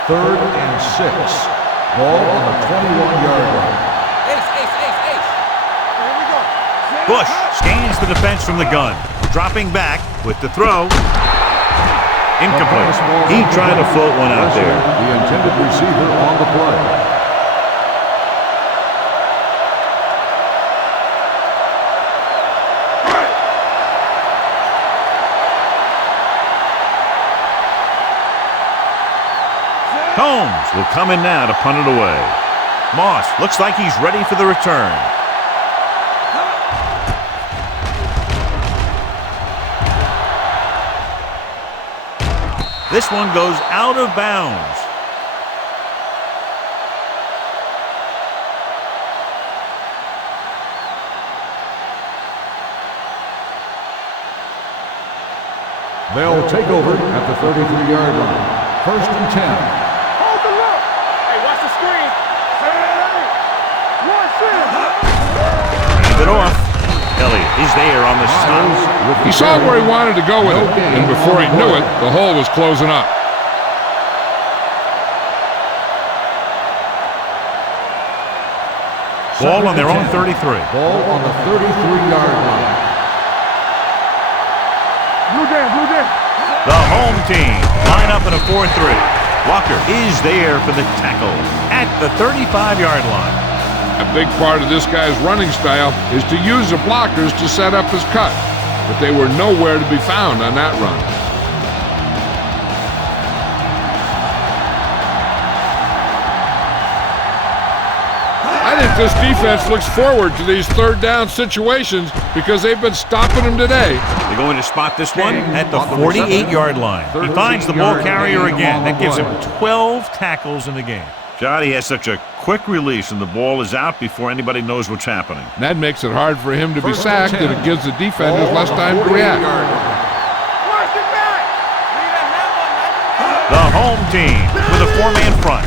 Third and 6. Ball on the 21-yard line. Bush scans the defense from the gun. Dropping back with the throw. Incomplete. He tried to float one out there. The intended receiver on the play. Holmes will come in now to punt it away. Moss looks like he's ready for the return. This one goes out of bounds. They'll take over at the 33-yard line. First and 10. Hold the look. Hey, watch the screen. Hand it off. Elliott is there on the stop. He saw where he wanted to go with it, and before he knew it, the hole was closing up. Ball on their own 33. Ball on the 33-yard line. Blue down. The home team line up in a 4-3. Walker is there for the tackle at the 35-yard line. A big part of this guy's running style is to use the blockers to set up his cut, but they were nowhere to be found on that run. I think this defense looks forward to these third down situations because they've been stopping them today. They're going to spot this one at the 48-yard line. He finds the ball carrier again. That gives him 12 tackles in the game. John, he has such a quick release, and the ball is out before anybody knows what's happening. And that makes it hard for him to be sacked, and it gives the defenders less time to react. The home team with a 4-man front.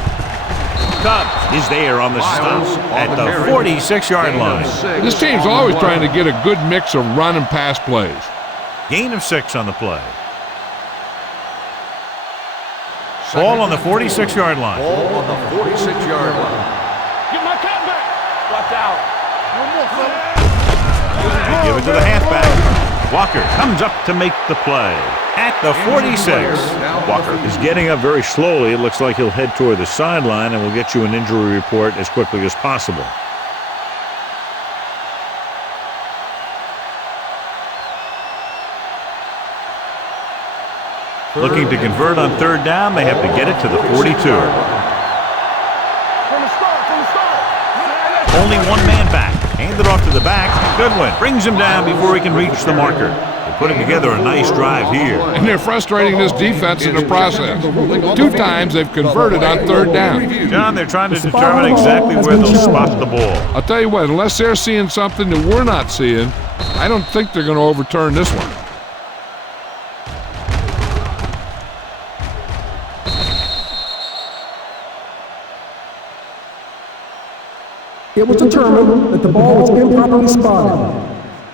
Cubs is there on the stop at the 46-yard line. This team's always trying to get a good mix of run and pass plays. Gain of 6 on the play. Ball on the 46-yard line. Ball on the 46-yard line. Get my cat back. Watch out. They give it to the halfback. Walker comes up to make the play at the 46. Walker is getting up very slowly. It looks like he'll head toward the sideline, and we'll get you an injury report as quickly as possible. Looking to convert on third down, they have to get it to the 42. Only one man back. Hand it off to the back. Goodwin brings him down before he can reach the marker. They're putting together a nice drive here. And they're frustrating this defense in the process. 2 times they've converted on third down. John, they're trying to determine exactly where they'll spot the ball. I'll tell you what, unless they're seeing something that we're not seeing, I don't think they're going to overturn this one. It was determined that the ball was improperly spotted.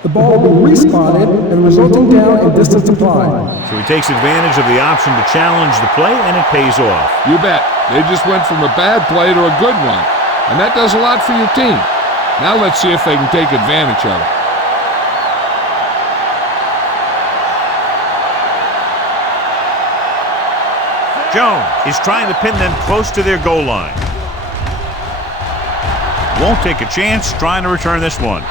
The ball will be respotted and resulting down and distance applied. So he takes advantage of the option to challenge the play, and it pays off. You bet. They just went from a bad play to a good one. And that does a lot for your team. Now let's see if they can take advantage of it. Jones is trying to pin them close to their goal line. Won't take a chance trying to return this one.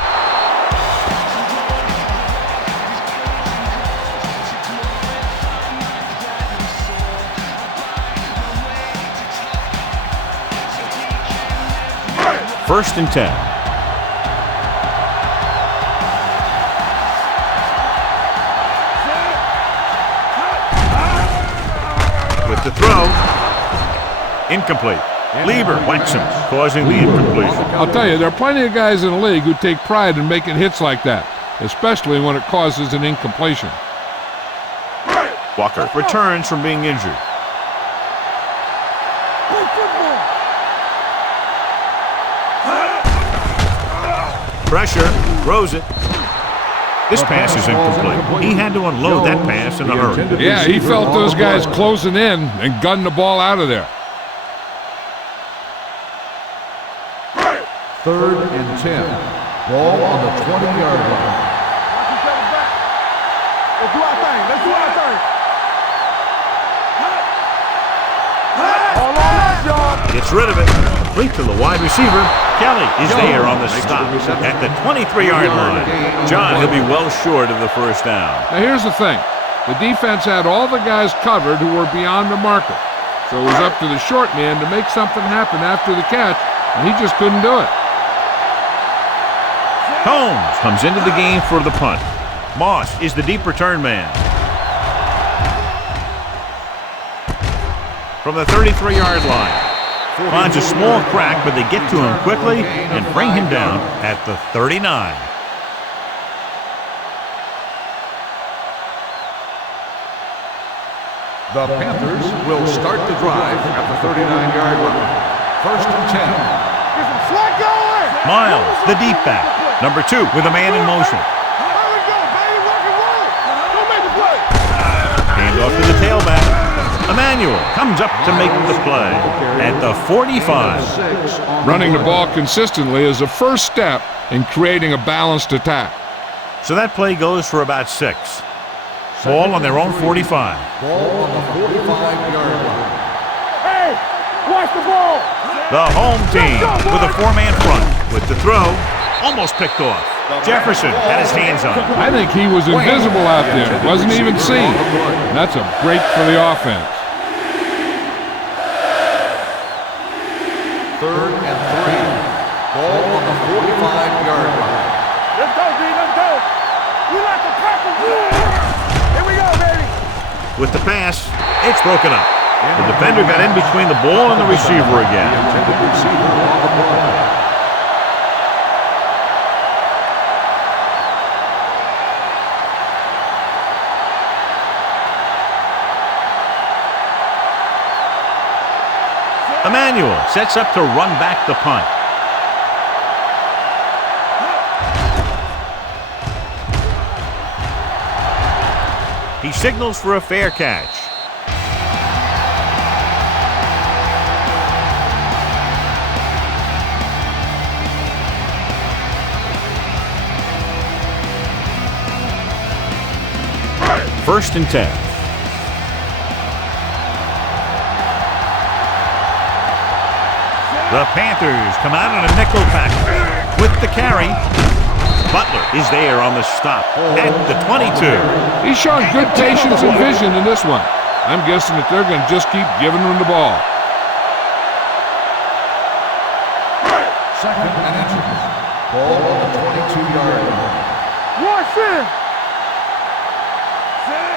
First and 10. With the throw. Incomplete. Lieber whacks him, causing the incompletion. I'll tell you, there are plenty of guys in the league who take pride in making hits like that, especially when it causes an incompletion. Walker returns from being injured. Pressure, throws it. This pass is incomplete. He had to unload that pass in a hurry. Yeah, he felt those guys closing in and gunned the ball out of there. Third and 10. Ball on the 20-yard line. Let's do our thing. Let's do our thing. All on that, John. Gets rid of it. Complete to the wide receiver. Kelly is there on the stop at the 23-yard line. John, he'll be well short of the first down. Now here's the thing. The defense had all the guys covered who were beyond the marker. So it was up to the short man to make something happen after the catch, and he just couldn't do it. Combs comes into the game for the punt. Moss is the deep return man. From the 33-yard line. Finds a small crack, but they get to him quickly and bring him down at the 39. The Panthers will start the drive at the 39-yard line. First and 10. Get some slack going. Miles, the deep back. Number 2 with a man in motion. There we go, baby. Rock and roll. Go make the play. Hand off to the tailback. Emmanuel comes up to make the play at the 45. Running the ball consistently is the first step in creating a balanced attack. So that play goes for about 6. Ball on their own 45. Ball on the 45-yard line. Hey, watch the ball. The home team with a 4-man front. With the throw, almost picked off. Jefferson had his hands on it. I think he was invisible out there. Wasn't even seen. And that's a break for the offense. 3rd and 3. Ball on the 45-yard line. Let's go, D. Let's go. We like the Packers. Here we go, baby. With the pass, it's broken up. The defender got in between the ball and the receiver again. Emmanuel sets up to run back the punt. He signals for a fair catch. First and 10. The Panthers come out in a nickel pack with the carry. Butler is there on the stop at the 22. He's showing good patience and vision in this one. I'm guessing that they're going to just keep giving him the ball. 2nd and inches. Ball on the 22-yard line. Watch it.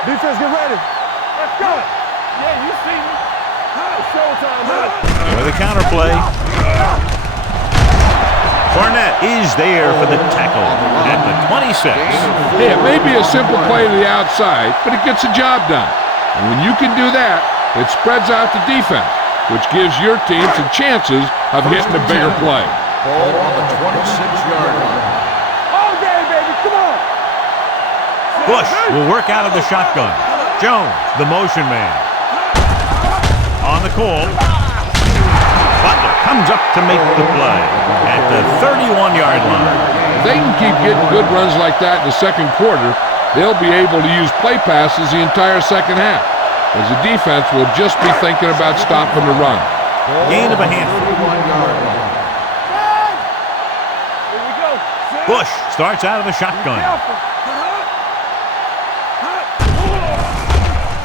Defense, get ready. Let's go. Yeah, you see me. It's showtime, man. With a counter play. Barnett is there for the tackle at the 26. Hey, it may be a simple play to the outside, but it gets the job done. And when you can do that, it spreads out the defense, which gives your team some chances of hitting a bigger play. Ball on the 26-yard line. All day, baby. Come on. Bush will work out of the shotgun. Jones, the motion man. On the call. Butler comes up to make the play at the 31-yard line. If they can keep getting good runs like that in the second quarter, they'll be able to use play passes the entire second half, as the defense will just be thinking about stopping the run. Gain of a handful. 31-yard line. Here we go. Bush starts out of the shotgun.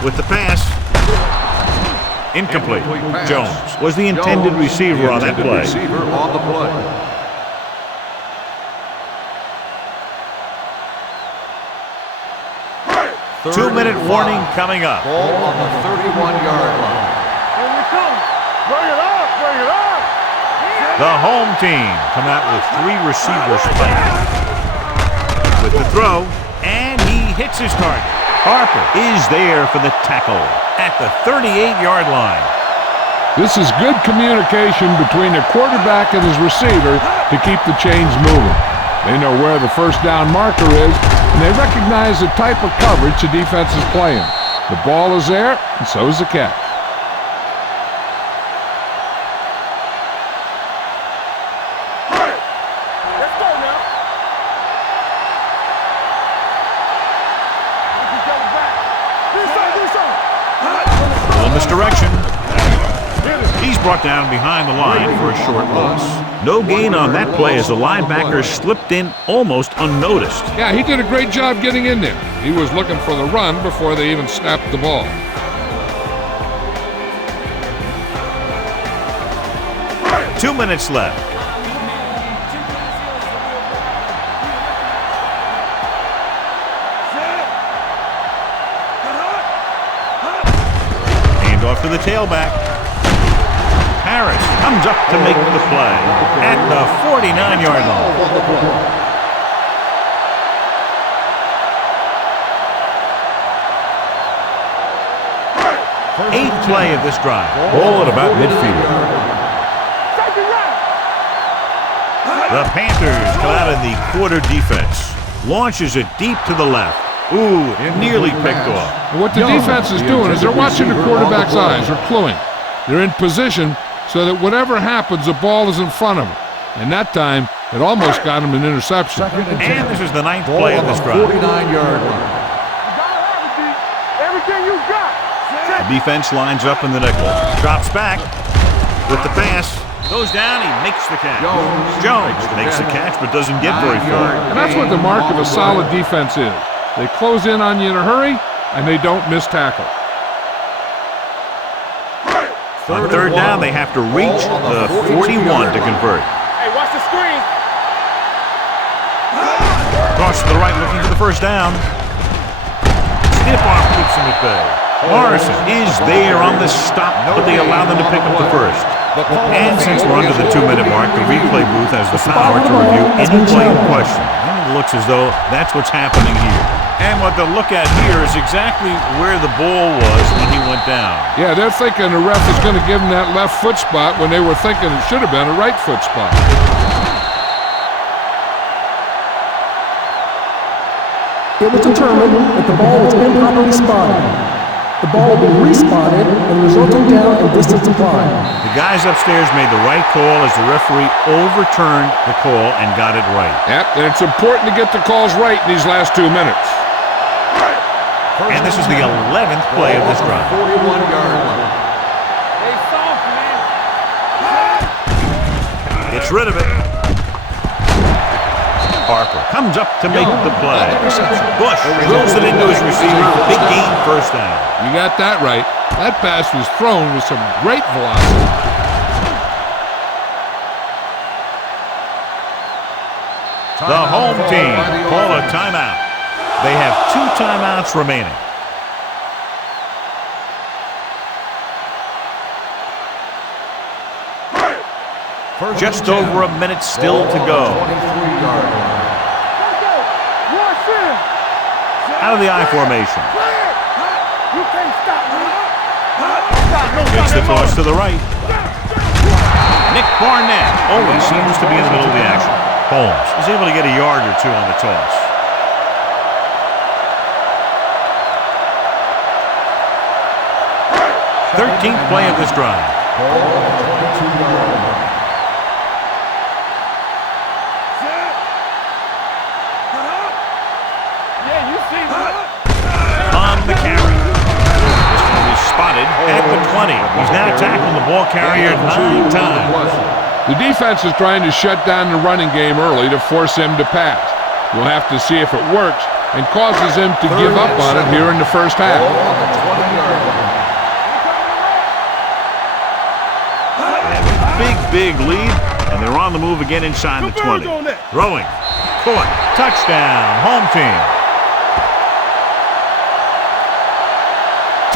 With the pass. Incomplete. Jones was the intended receiver on that play. Receiver on the play. Two-minute warning coming up. Ball on the 31-yard line. Here we come. Bring it up. Bring it up. The home team come out with 3 receivers playing. With the throw, and he hits his target. Harper is there for the tackle at the 38-yard line. This is good communication between the quarterback and his receiver to keep the chains moving. They know where the first down marker is, and they recognize the type of coverage the defense is playing. The ball is there, and so is the catch. Let's go now. Full misdirection. He's brought down behind the line for a short loss. No gain on that play as the linebacker slipped in almost unnoticed. Yeah, he did a great job getting in there. He was looking for the run before they even snapped the ball. Two minutes left. Hand off to the tailback. Harris comes up to make the play at the 49-yard line. 8th play of this drive. Ball at about midfield. The Panthers come out in the quarter defense. Launches it deep to the left. Ooh, nearly picked off. And what the defense is doing is they're watching the quarterback's eyes. They're cluing. They're in position so that whatever happens, the ball is in front of them. And that time, it almost got him an interception. And this is the 9th play of this drive. 49-yard line. Everything you got. The defense lines up in the nickel. Drops back with the pass. Goes down, he makes the catch. Jones makes the catch, but doesn't get very far. And that's what the mark of a solid defense is. They close in on you in a hurry, and they don't miss tackle. On third down, they have to reach the 41 to convert. Hey, watch the screen. Cross to the right, looking for the first down. Stiff arm keeps him at bay. Morrison is there on the stop, but they allow them to pick up the first. And since we're under the 2-minute mark, the replay booth has the power to review any play in question. And it looks as though that's what's happening here. And what they'll look at here is exactly where the ball was when he went down. Yeah, they're thinking the ref is going to give him that left foot spot when they were thinking it should have been a right foot spot. It was determined that the ball was improperly spotted. The ball will be respotted and resulting down and distance applied. The guys upstairs made the right call as the referee overturned the call and got it right. Yep, and it's important to get the calls right in these last 2 minutes. And this is the 11th play of this drive. 41-yard line. Hey, soft, man. Gets rid of it. Harper comes up to make the play. Bush throws it into his receiver. Big gain, first down. You got that right. That pass was thrown with some great velocity. The home team call a timeout. They have 2 timeouts remaining. Just over a minute still to go. Out of the I formation. You can't stop me. Gets the toss to the right. Nick Barnett always seems to be in the middle of the action. Holmes is able to get a yard or 2 on the toss. 13th play of this drive. On the carry. This one is spotted at the 20. He's now tackled the ball carrier 9 times. The defense is trying to shut down the running game early to force him to pass. We'll have to see if it works and causes him to give up on it here in the first half. Big lead, and they're on the move again inside the 20. Throwing. Caught. Touchdown. Home team.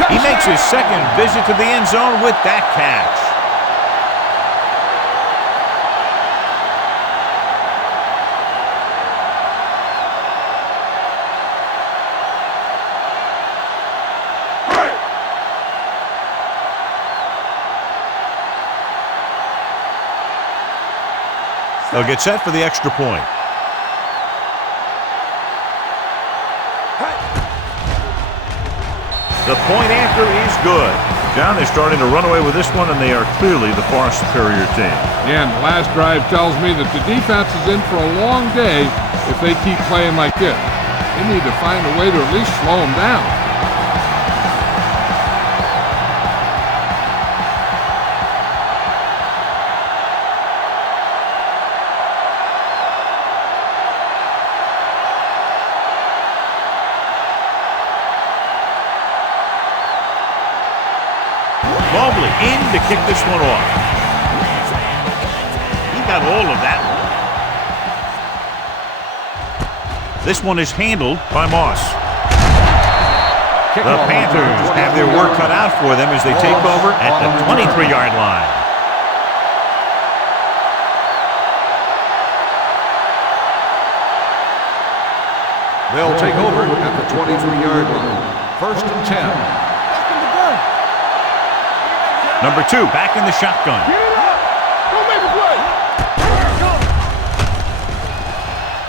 He makes his second visit to the end zone with that catch. They'll get set for the extra point. The point after is good. John, they're starting to run away with this one, and they are clearly the far superior team. Yeah, and the last drive tells me that the defense is in for a long day if they keep playing like this. They need to find a way to at least slow them down. Mobley in to kick this one off. He got all of that one. This one is handled by Moss. The Panthers have their work cut out for them as they take over at the 23-yard line. They'll take over at the 23-yard line. 1st and 10. Number 2 back in the shotgun. Get it up. Go make a play.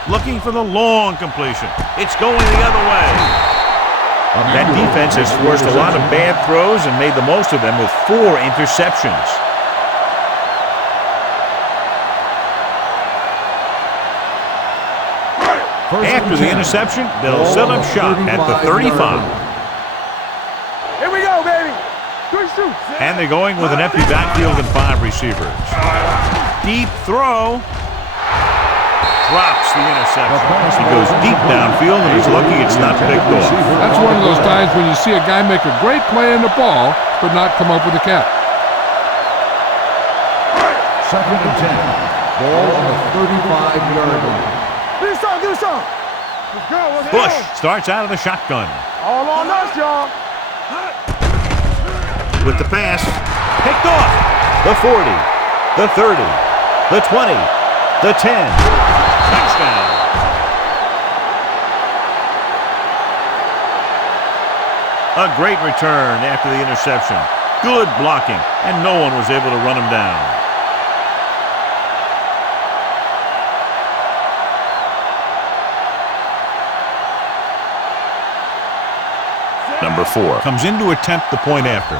Looking for the long completion. It's going the other way. That defense has forced a lot of bad throws and made the most of them with 4 interceptions. After the interception, they'll set up shop at the 35. Here we go, baby. And they're going with an empty backfield and 5 receivers. Deep throw. Drops the interception. He goes deep downfield, and he's lucky it's not picked off. That's one of those times when you see a guy make a great play on the ball, but not come up with a catch. 2nd and 10. Ball on the 35-yard line. Do something. Let's go. Bush starts out of the shotgun. All on us, y'all. With the pass, picked off. The 40, the 30, the 20, the 10. Touchdown. A great return after the interception. Good blocking, and no one was able to run him down. Number 4 comes in to attempt the point after.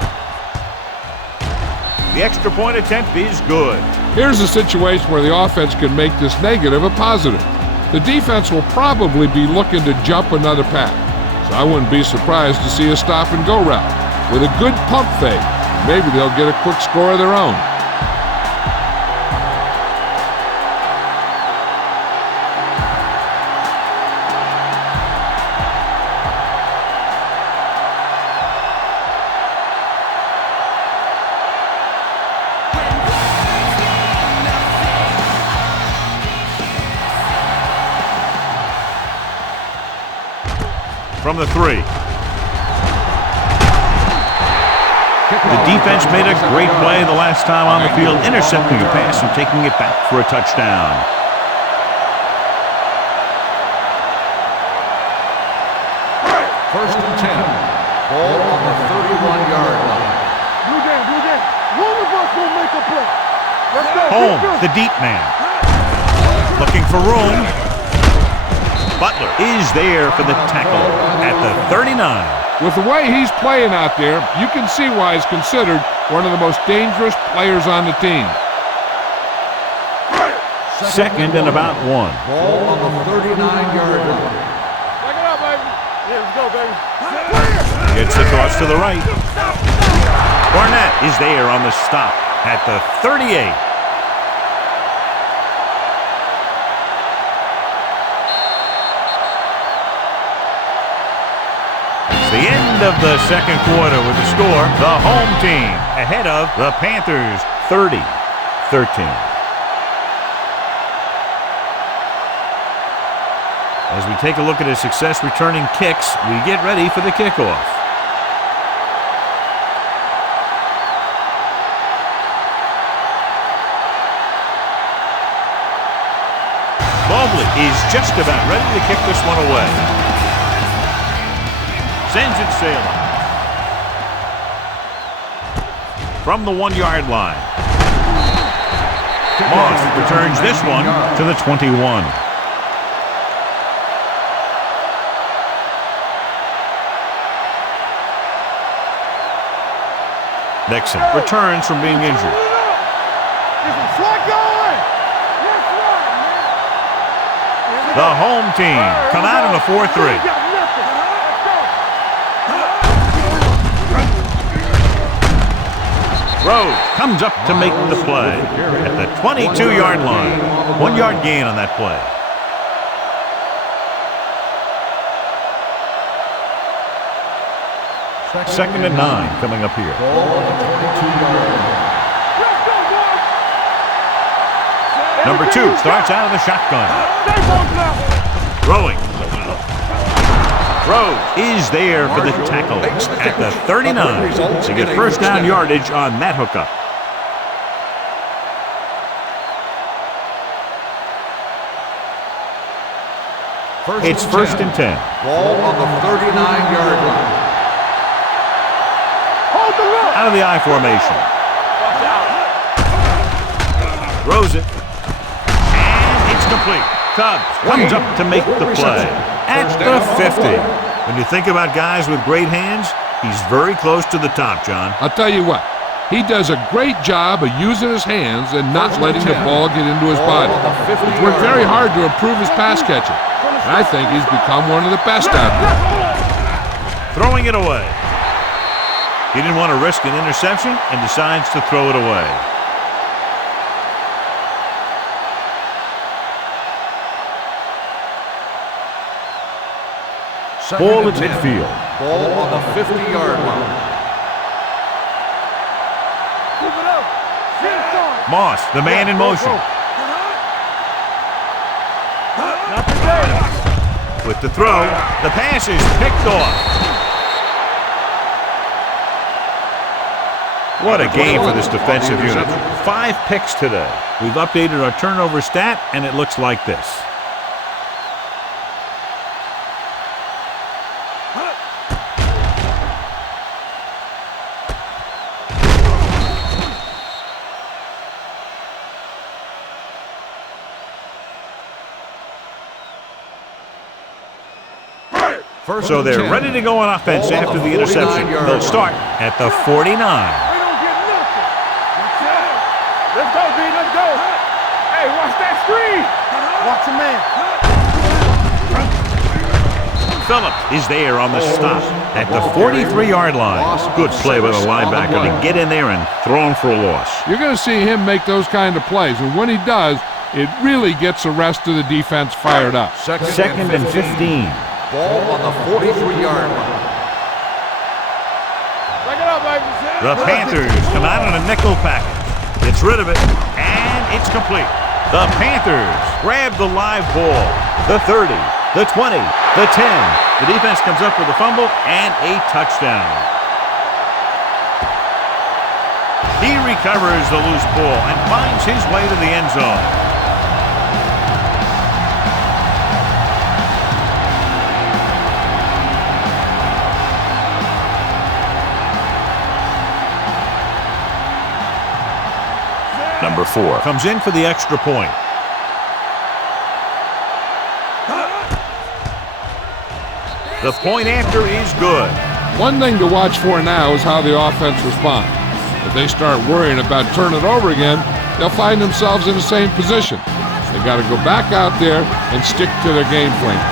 The extra point attempt is good. Here's a situation where the offense can make this negative a positive. The defense will probably be looking to jump another pack, so I wouldn't be surprised to see a stop-and-go route. With a good pump fake, maybe they'll get a quick score of their own. From the 3. The defense made a great play the last time on the field, intercepting a pass and taking it back for a touchdown. First and 10. Ball on the 31-yard line. Blue game. One of us will make a play. Let's go. Holmes, the deep man. Looking for room. Butler is there for the tackle at the 39. With the way he's playing out there, you can see why he's considered one of the most dangerous players on the team. 2nd and about 1. Ball on the 39-yard line. Back it up, baby. Yeah, let's go, baby. Gets the toss to the right. Barnett is there on the stop at the 38. The end of the second quarter with the score, the home team ahead of the Panthers 30-13. As we take a look at his success returning kicks, we get ready for the kickoff. Mobley is just about ready to kick this one away. Sends it sailing. From the 1-yard line. Moss returns this one to the 21. Nixon returns from being injured. The home team come out in a 4-3. Rhodes comes up to make the play at the 22-yard line. 1-yard gain on that play. Second and 9 coming up here. Number 2 starts out of the shotgun. Throwing. Rhodes is there for the tackle at the 39 to get first down yardage on that hookup. It's first and 10. Ball on the 39-yard line. Out of the I formation. Throws it. And it's complete. Cubs comes up to make the play at the 50. When you think about guys with great hands, he's very close to the top, John. I'll tell you what, he does a great job of using his hands and not letting the ball get into his body. It's worked very hard to improve his pass catching. And I think he's become one of the best out there. Throwing it away. He didn't want to risk an interception and decides to throw it away. Ball at midfield. Ball on the 50-yard line. Keep it up. Moss, the man in motion. Not today. With the throw, the pass is picked off. What a game for this defensive unit. 5 picks today. We've updated our turnover stat, and it looks like this. So they're ready to go on offense after the interception. They'll start at the 49. We don't get nothing. Let's go, B. Let's go. Hey, watch that screen. Watch the man. Phillips is there on the stop at the 43-yard line. Good play by the linebacker to get in there and throw him for a loss. You're going to see him make those kind of plays, and when he does, it really gets the rest of the defense fired up. Second and 15. Ball on the 43-yard line. Back it up, baby. The Panthers come out on a nickel package. Gets rid of it, and it's complete. The Panthers grab the live ball. The 30, the 20, the 10. The defense comes up with a fumble and a touchdown. He recovers the loose ball and finds his way to the end zone. Number 4 comes in for the extra point. The point after is good. One thing to watch for now is how the offense responds. If they start worrying about turning it over again, they'll find themselves in the same position. They've got to go back out there and stick to their game plan.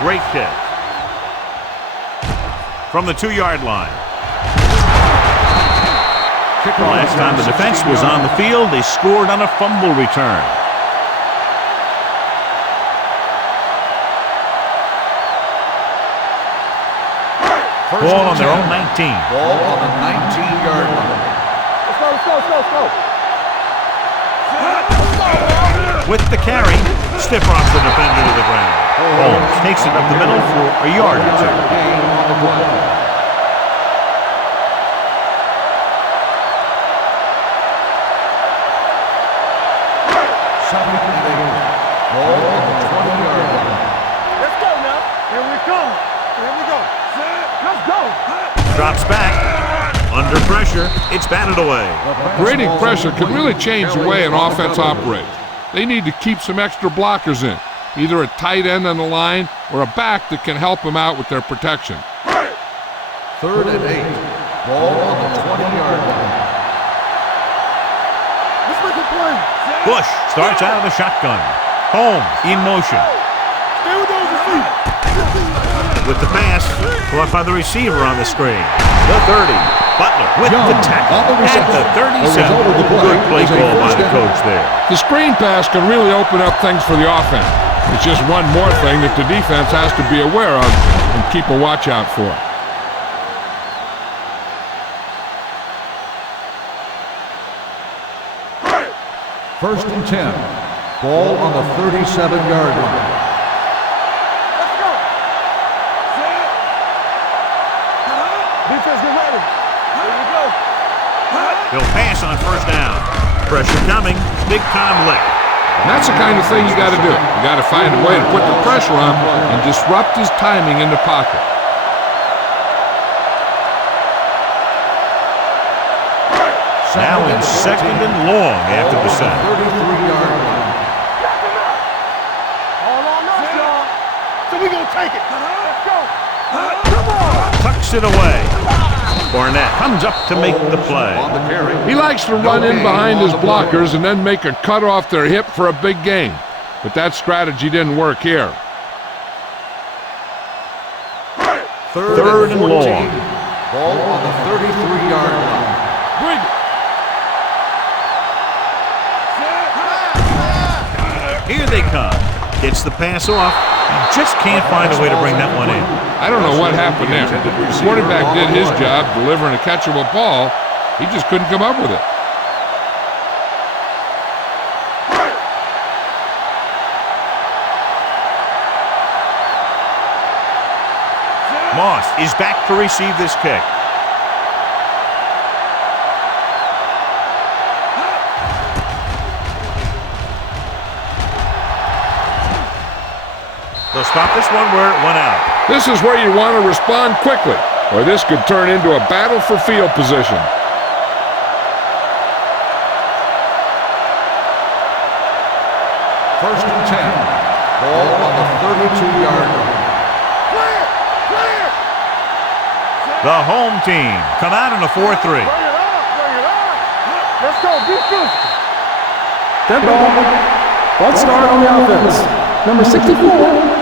Great kick. From the 2-yard line. Last time the defense was on the field, they scored on a fumble return. Ball on their own 19. Ball on the 19-yard line. Let's go. With the carry, stiff rocks the defender to the ground. Holmes takes it up the middle for a yard or 2. Gain on the play. Second and 8. Ball on the 20-yard line. Let's go now. Here we come. Here we go. Let's go. Drops back. Under pressure, it's batted away. Creating pressure can really change the way an offense operates. They need to keep some extra blockers in, either a tight end on the line or a back that can help them out with their protection. Third and 8. Ball on the 20-yard line. Let's make a play. Bush starts out of the shotgun. Holmes in motion. Stay with those feet. With the pass, caught by the receiver on the screen. The 30. Butler with the tackle at the 37. Good play call by the coach there. The screen pass can really open up things for the offense. It's just one more thing that the defense has to be aware of and keep a watch out for. First and 10. Ball on the 37-yard line. Let's go. Defense, get ready. Here we go. He'll pass on first down. Pressure coming. Big time lick. And that's the kind of thing you got to do. You got to find a way to put the pressure on and disrupt his timing in the pocket. Now in second and long after the sack. 33-yard line. Hold on. we gonna take it. Let's go. Come on. Tucks it away. Barnett comes up to make the play. On the carry. He likes to run in behind his blockers and then make a cut off their hip for a big gain. But that strategy didn't work here. Third and long. Ball on the 33-yard line. Bring it. Here they come. Gets the pass off. He just can't find a way to bring that one in. I don't know what happened there. The quarterback did his job delivering a catchable ball. He just couldn't come up with it. Moss is back to receive this kick. They'll stop this one where it went out. This is where you want to respond quickly, or this could turn into a battle for field position. First and 10. Ball on the 32-yard line. The home team come out in a 4-3. Bring it up, bring it up. Let's go, be physical. Dead ball. Let's start on the offense. Number 64.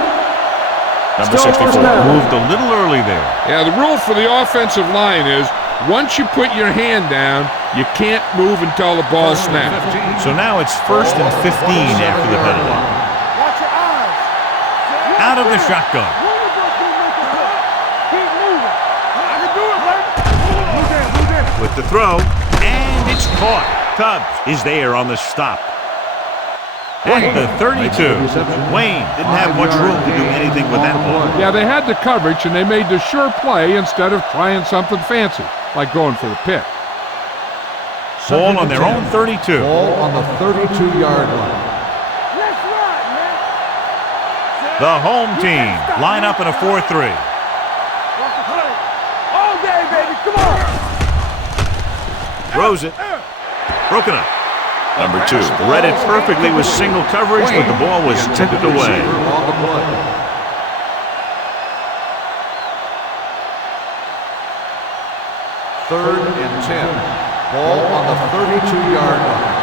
Number Still 64 first down. moved a little early there. Yeah, the rule for the offensive line is once you put your hand down, you can't move until the ball snaps. So now it's 1st and 15 after the penalty. Watch your eyes. Out of the shotgun. Keep moving. I can do it, baby. Move in. With the throw, and it's caught. Tubbs is there on the stop. At the 32, Wayne didn't have much room to do anything with that ball. Yeah, they had the coverage, and they made the sure play instead of trying something fancy, like going for the pick. Ball on their own 32. Ball on the 32-yard line. Let's run, man. The home team line up in a 4-3. Watch the play. All day, baby. Come on. Throws it. Broken up. Number 2 read it perfectly with single coverage, but the ball was tipped away. On the play. Third and 10. Ball on the 32-yard line.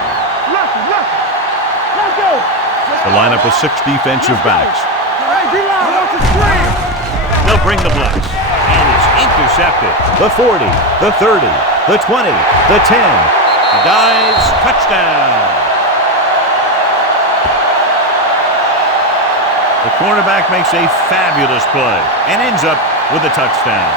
Let's go. The lineup with 6 defensive backs. Hey, D-line, watch the screen. They'll bring the blitz. And it's intercepted. The 40, the 30, the 20, the 10. He dives, touchdown. The cornerback makes a fabulous play and ends up with a touchdown.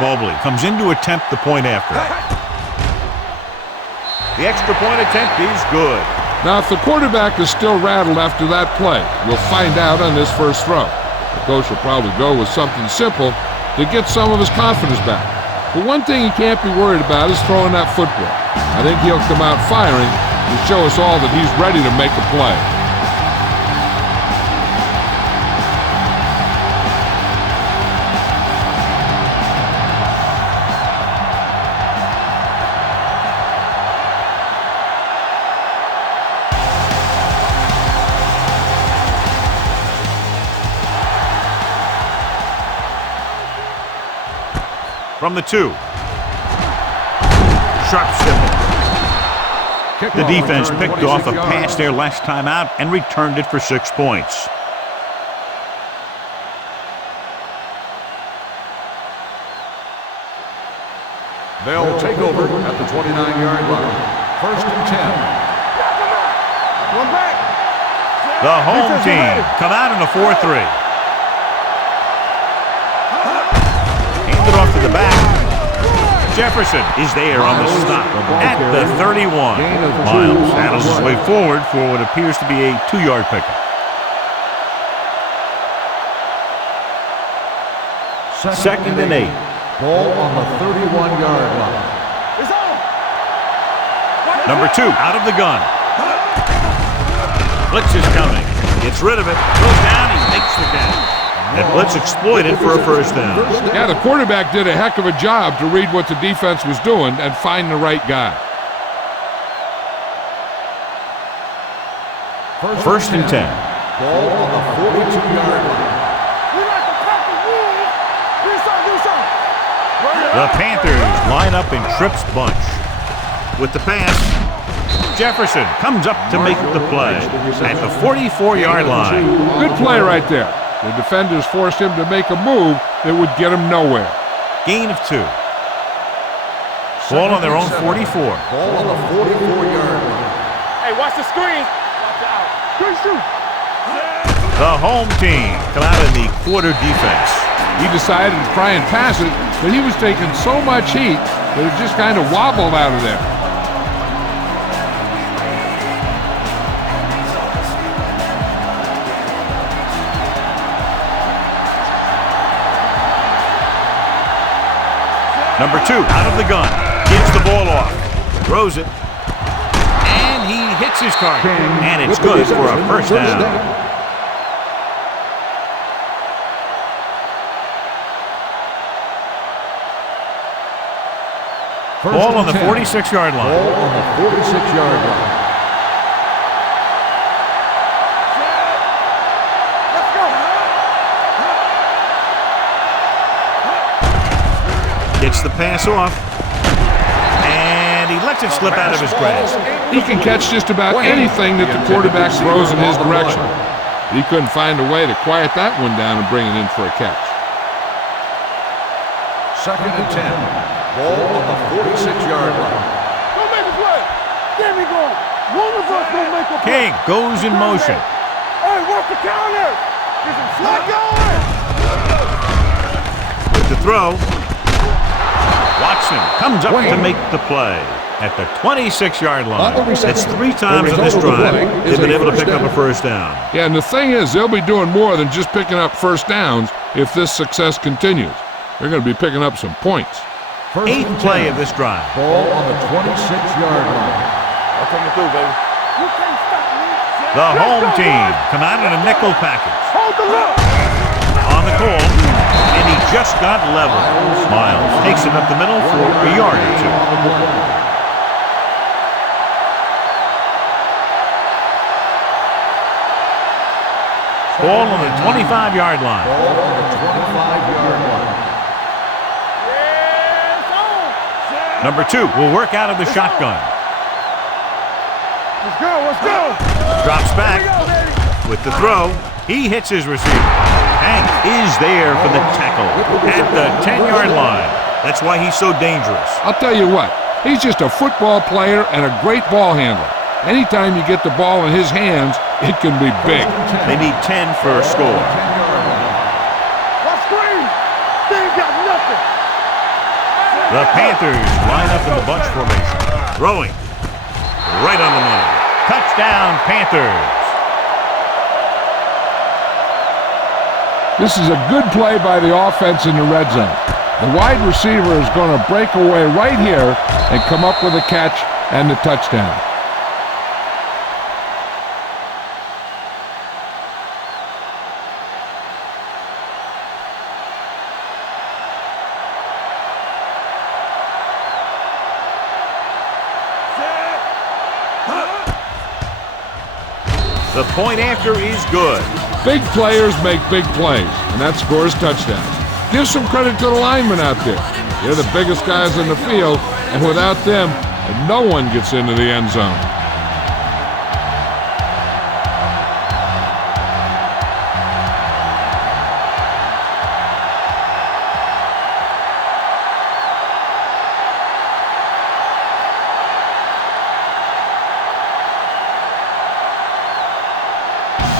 Mobley comes in to attempt the point after. The extra point attempt is good. Now, if the quarterback is still rattled after that play, we'll find out on this first throw. The coach will probably go with something simple to get some of his confidence back. But one thing he can't be worried about is throwing that football. I think he'll come out firing to show us all that he's ready to make a play. From the 2. Sharp step. The defense picked off a pass there last time out and returned it for 6 points. They'll take over at the 29-yard line. First and 10. One back. The home team come out in a 4-3. Handed off to the back. Jefferson is there on the stop at the 31. Miles handles his way forward for what appears to be a 2-yard pickup. Second and 8. Ball on the 31-yard line. It's on. Number 2 out of the gun. Blitz is coming. Gets rid of it. Goes down. He makes the catch. And blitz exploited for a first down. Yeah, the quarterback did a heck of a job to read what the defense was doing and find the right guy. First and 10. Ball on the 42-yard line. The Panthers line up in trips bunch. With the pass, Jefferson comes up to make the play at the 44-yard line. Good play right there. The defenders forced him to make a move that would get him nowhere. Gain of 2. Ball on their own 44. Ball on the 44-yard line. Hey, watch the screen. Watch out. Good shoot. The home team come out in the quarter defense. He decided to try and pass it, but he was taking so much heat that it just kind of wobbled out of there. Number 2 out of the gun. Gives the ball off. Throws it. And he hits his target. And it's good for a first down. Ball on the 46-yard line. Ball on the 46-yard line. Let's go. Gets the pass off. And he lets it slip out of his grasp. He can catch just about anything that the quarterback throws in his direction. He couldn't find a way to quiet that one down and bring it in for a catch. Second and 10. Ball on the 46-yard line. Don't make a play. Get me going. One of us will make a play. King goes in motion. Hey, work the counter. Get some slack going. With the throw. Watson comes up to make the play at the 26-yard line. It's 3 times in this drive they've been able to pick up a first down. Yeah, and the thing is, they'll be doing more than just picking up first downs if this success continues. They're going to be picking up some points. 8th play of this drive. Ball on the 26-yard line. I'm coming through, baby. You can't stop me. The home team come out in a nickel package. Hold the look. On the call, and he just got level. Miles takes it up the middle for a yard or 2. Ball on the 25-yard line. Ball on the 25-yard line. Number 2 will work out of the shotgun. Let's go, let's go. Drops back. With the throw, he hits his receiver. Hank is there for the tackle at the 10-yard line. That's why he's so dangerous. I'll tell you what, he's just a football player and a great ball handler. Anytime you get the ball in his hands, it can be big. They need 10 for a score. Let's screen. They ain't got nothing. The Panthers line up in the bunch formation. Throwing. Right on the money. Touchdown, Panthers. This is a good play by the offense in the red zone. The wide receiver is going to break away right here and come up with a catch and the touchdown. The point after is good. Big players make big plays, and that scores touchdowns. Give some credit to the linemen out there. They're the biggest guys in the field, and without them, no one gets into the end zone.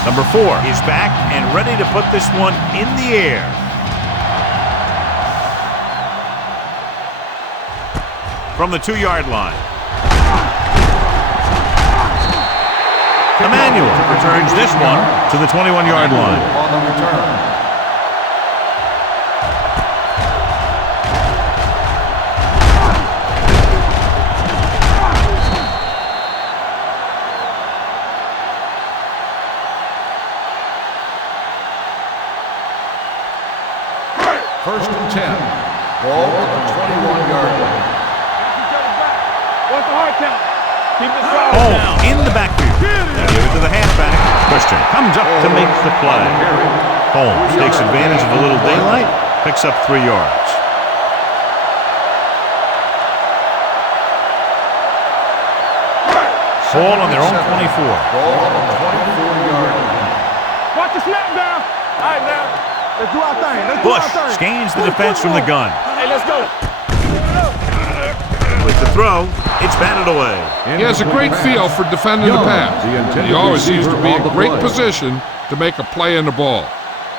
Number 4 is back and ready to put this one in the air. From the 2-yard line. Emmanuel returns this one to the 21-yard line. On the return. First and 10. Ball on the 21-yard line. What's the hard count? Keep the throttle down. In the backfield. They give it to the halfback. Christian comes up to make the play. Holmes takes advantage of a little daylight, picks up 3 yards. Ball on their own 24. Ball on the 24-yard line. Watch the snap down. All right, now. Let's do our thing. Let's do Bush our thing. scans the defense from the gun. Hey, let's go. With the throw, it's batted away. He has a great feel for defending the pass. He always seems to be in great position to make a play in the ball.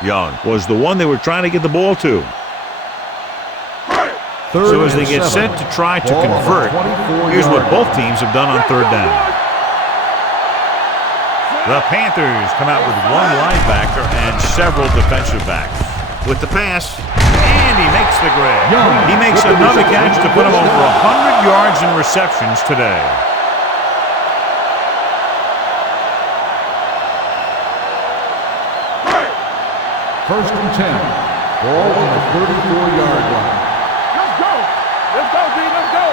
Young was the one they were trying to get the ball to. So as they get set to try to convert, here's what both teams have done on third down. The Panthers come out with 1 linebacker and several defensive backs. With the pass, and he makes the grab. He makes another catch to put him over 100 yards in receptions today. First and 10. Ball on the 34-yard line. Let's go. Let's go, D. Let's go.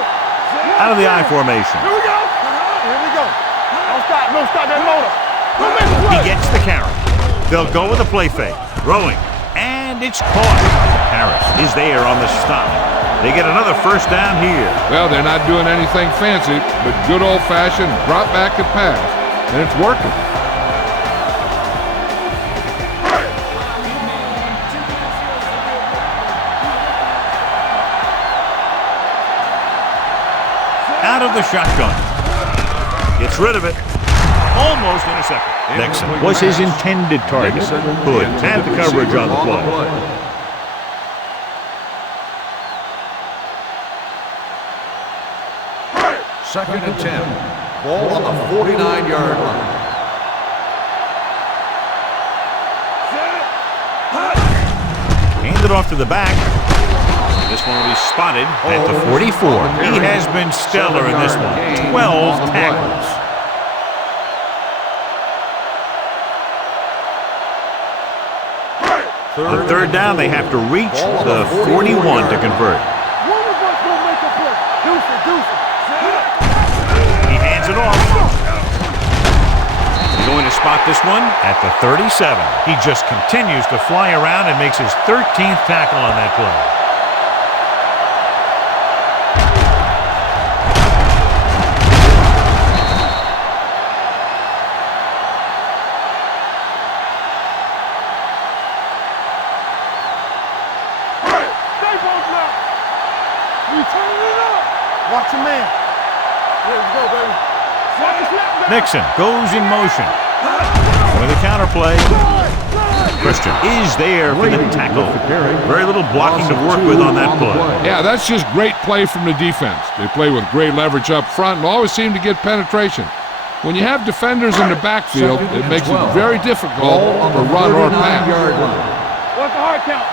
Out of the I formation. Here we go. Here we go. Don't stop. Don't stop that motor. Don't miss the He play. gets the carry. They'll go with a play fake. Throwing. And it's caught. Harris is there on the stop. They get another first down here. Well, they're not doing anything fancy, but good old-fashioned drop back and pass, and it's working. Out of the shotgun. Gets rid of it. Almost intercepted. Nixon was his intended target. Hood had the coverage on the play. Second and 10. Ball on the 49-yard line. Handed off to the back. This one will be spotted at the 44. He has been stellar in this one. 12 tackles. On third down, they have to reach the 41 to convert. One of us will make a play. Deuce it. He hands it off. He's going to spot this one at the 37. He just continues to fly around and makes his 13th tackle on that play. Watch your man. Let's go, baby. Watch the snap down. Nixon goes in motion. With a counterplay. Christian is there for the tackle. Very little blocking to work with on that play. Yeah, that's just great play from the defense. They play with great leverage up front and always seem to get penetration. When you have defenders in the backfield, it makes it very difficult to run or pass. What's the hard count?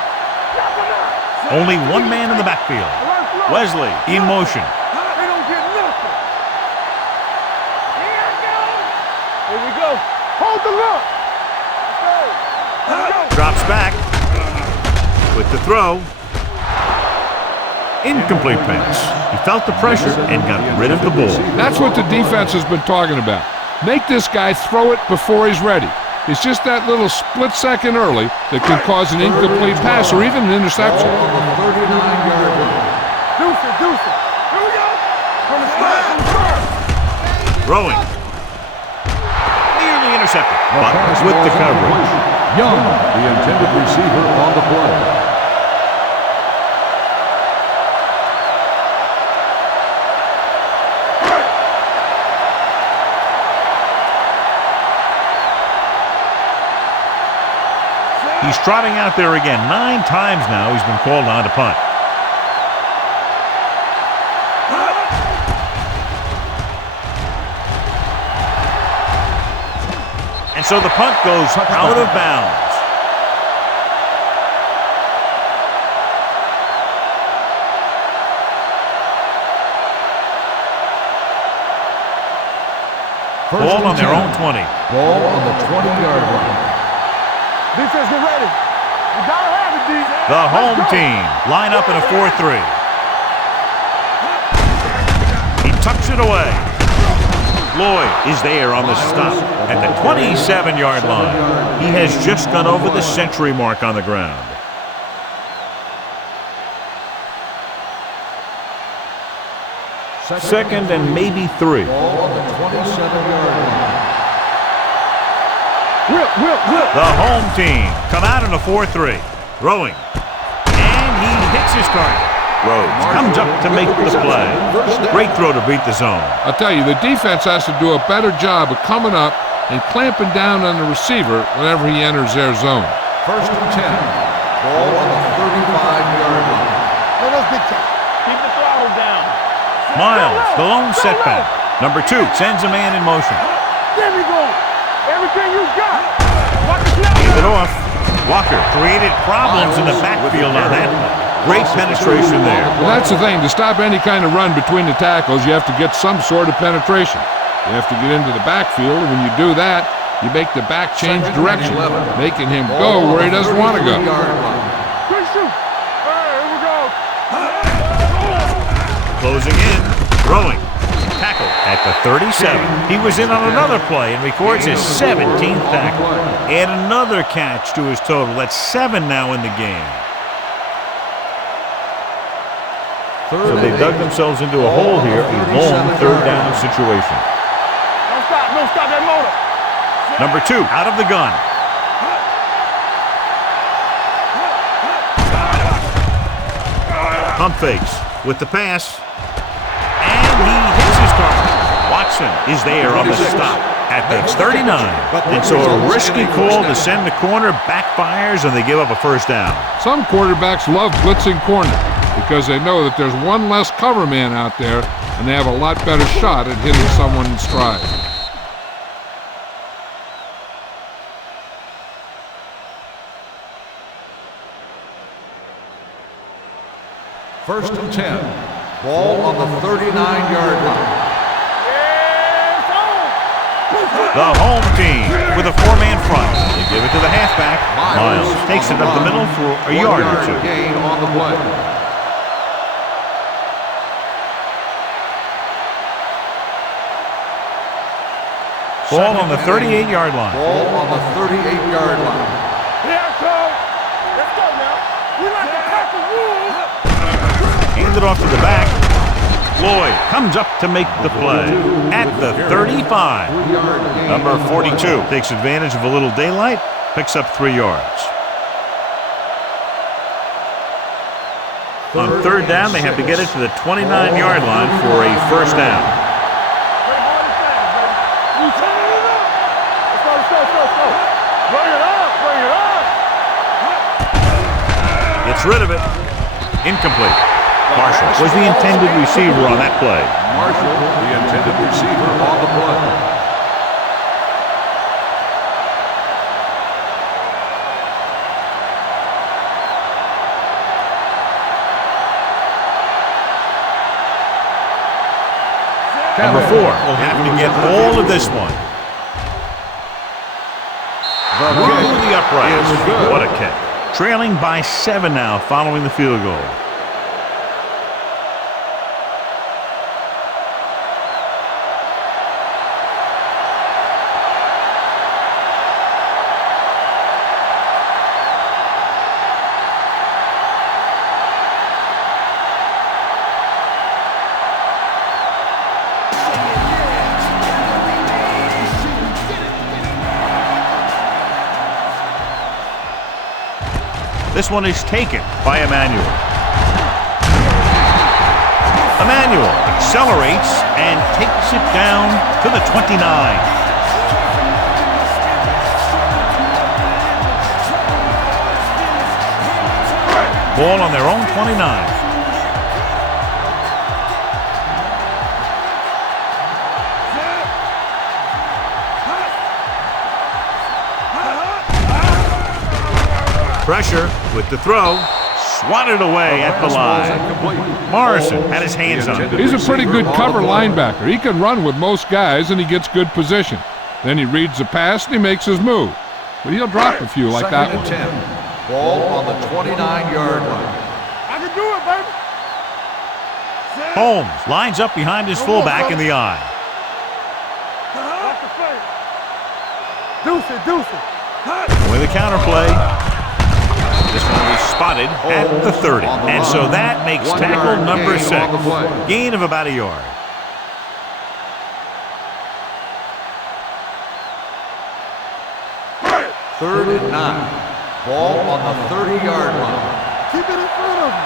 Only one man in the backfield. Wesley in motion. They don't get nothing. Here we go. Hold the look. Let's go. Drops back with the throw. Incomplete pass. He felt the pressure and got rid of the ball. That's what the defense has been talking about. Make this guy throw it before he's ready. It's just that little split second early that can cause an incomplete pass or even an interception. Deuce it. Here we go. From the start. Throwing. Nearly intercepted, but with the coverage. Young, the intended receiver on the play. He's trotting out there again. 9 times now he's been called on to punt. And so the punt goes out of bounds. Ball on their own 20. Ball on the 20-yard line. Defense, get ready. gotta have it, D. The home team line up in a 4-3. He tucks it away. Lloyd is there on the stop at the 27-yard line. He has just gone over the century mark on the ground. Second and maybe 3. Ball on the 27-yard line. Whip. The home team come out in a 4-3. Throwing. And he hits his target. Rhodes comes up to make the play. Great throw to beat the zone. I'll tell you, the defense has to do a better job of coming up and clamping down on the receiver whenever he enters their zone. First and 10. Ball on the 35-yard line. Keep the throttle down. Miles, the lone setback. Number 2 sends a man in motion. There we go. Everything you got. Watch the snap. Gave it off. Walker created problems in the backfield on that play. Great penetration there. Well, that's the thing. To stop any kind of run between the tackles, you have to get some sort of penetration. You have to get into the backfield, and when you do that, you make the back change direction, making him go where he doesn't want to go. Good shoot. Here we go. Closing in. Throwing. Tackle at the 37. He was in on another play and records his 17th tackle. Add another catch to his total. That's 7 now in the game. So they dug themselves into a hole here, a long third down situation. Don't stop that motor. Number 2 out of the gun. Pump fakes with the pass. And he hits his target. Watson is there on the stop at the 39. And so a risky call to send the corner backfires, and they give up a first down. Some quarterbacks love blitzing corner because they know that there's one less cover man out there, and they have a lot better shot at hitting someone in stride. First and 10. Ball on the 39-yard line. The home team with a 4-man front. They give it to the halfback. Miles takes it up the middle for a yard or 2. Gain on the play. Ball on the 38-yard line. Ball on the 38-yard line. Here, Cole. Let's go now. We like to cut the rules. Handed off to the back. Lloyd comes up to make the play at the 35. Number 42 takes advantage of a little daylight, picks up 3 yards. On third down, they have to get it to the 29-yard line for a first down. Gets rid of it. Incomplete. Marshall was the intended receiver on that play. Marshall, the intended receiver on the play. Number 4 will have to get all of this one. Through the uprights. What a kick. Trailing by 7 now following the field goal. This one is taken by Emmanuel. Emmanuel accelerates and takes it down to the 29. Ball on their own 29. Pressure with the throw. Swatted away at the line. Morrison had his hands on it. He's a pretty good cover linebacker. He can run with most guys, and he gets good position. Then he reads the pass, and he makes his move. But he'll drop a few like that one. Ball on the 29-yard line. I can do it, baby. Holmes lines up behind his fullback in the I. Deuce it. With a counter play. This one will be spotted at the 30. And so that makes tackle number 6. Gain of about a yard. Third and 9. Ball on the 30-yard line. Keep it in front of him.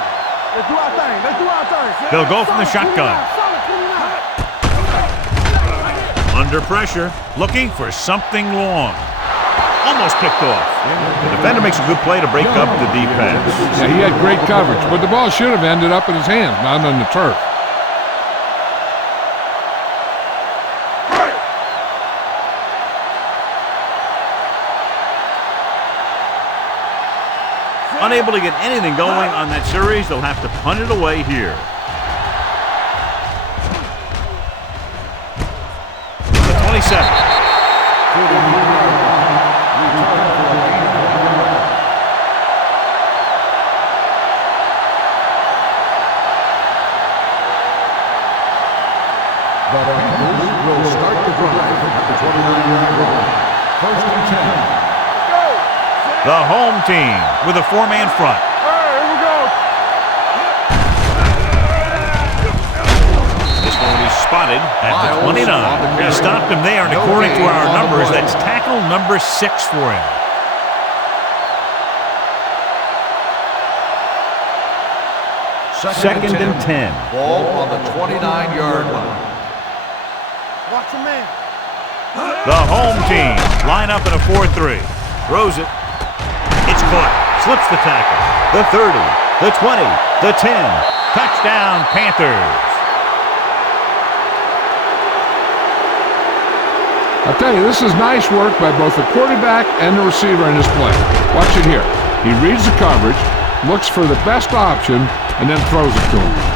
Let's do our thing. They'll go from the shotgun. Under pressure, looking for something long. Almost picked off. The defender makes a good play to break up the deep pass. Yeah, he had great coverage, but the ball should have ended up in his hands, not on the turf. Unable to get anything going on that series, they'll have to punt it away here. The 27. The Panthers will start the drive at the 29-yard line. First and 10. The home team with a 4-man front. Here we go. This one will be spotted at the 29. We stopped him there, and according to our numbers, that's tackle number 6 for him. Second and 10. Ball on the 29-yard line. Watch your man. The home team line up in a 4-3. Throws it. It's caught. Slips the tackle. The 30. The 20. The 10. Touchdown, Panthers. I'll tell you, this is nice work by both the quarterback and the receiver in this play. Watch it here. He reads the coverage, looks for the best option, and then throws it to him.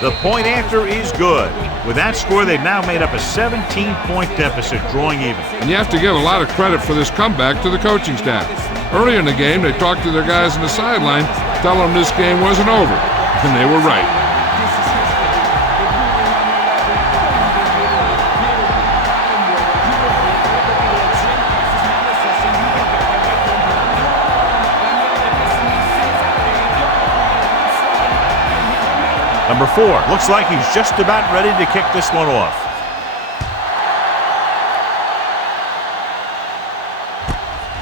The point after is good. With that score, they've now made up a 17-point deficit, drawing even. And you have to give a lot of credit for this comeback to the coaching staff. Earlier in the game, they talked to their guys on the sideline, telling them this game wasn't over. And they were right. Number 4, looks like he's just about ready to kick this one off.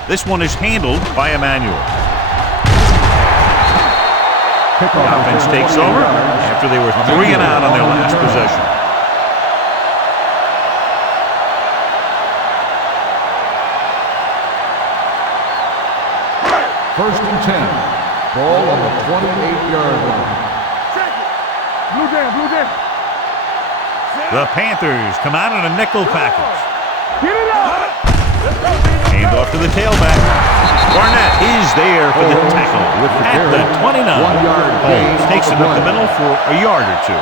This one is handled by Emmanuel. The offense takes over after they were 3 and out on their last possession. First and 10. Ball on the 28-yard line. Blue down. The Panthers come out in a nickel package. Get it up. Hand off to the tailback. Barnett is there for the tackle at the 29. 1-yard gain. Holmes takes him up the middle for a yard or 2.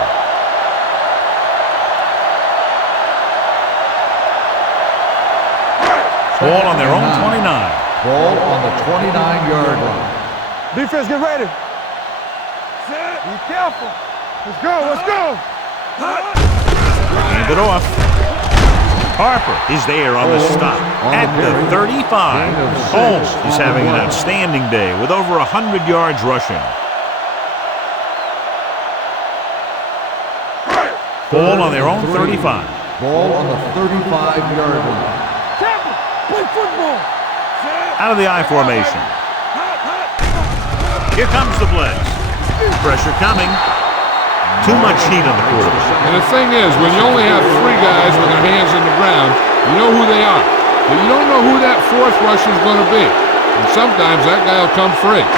Ball on their own 29. Ball on the 29-yard line. Defense, get ready. Be careful. Let's go. Hand it off. Harper is there on the stop at the 35. Holmes is having an outstanding day with over 100 yards rushing. Ball on their own 35. Ball on the 35-yard line. Play football. Out of the I formation. Here comes the blitz. Pressure coming. Too much heat on the quarterback. And the thing is, when you only have 3 guys with their hands in the ground, you know who they are. But you don't know who that 4th rusher is going to be. And sometimes that guy will come free.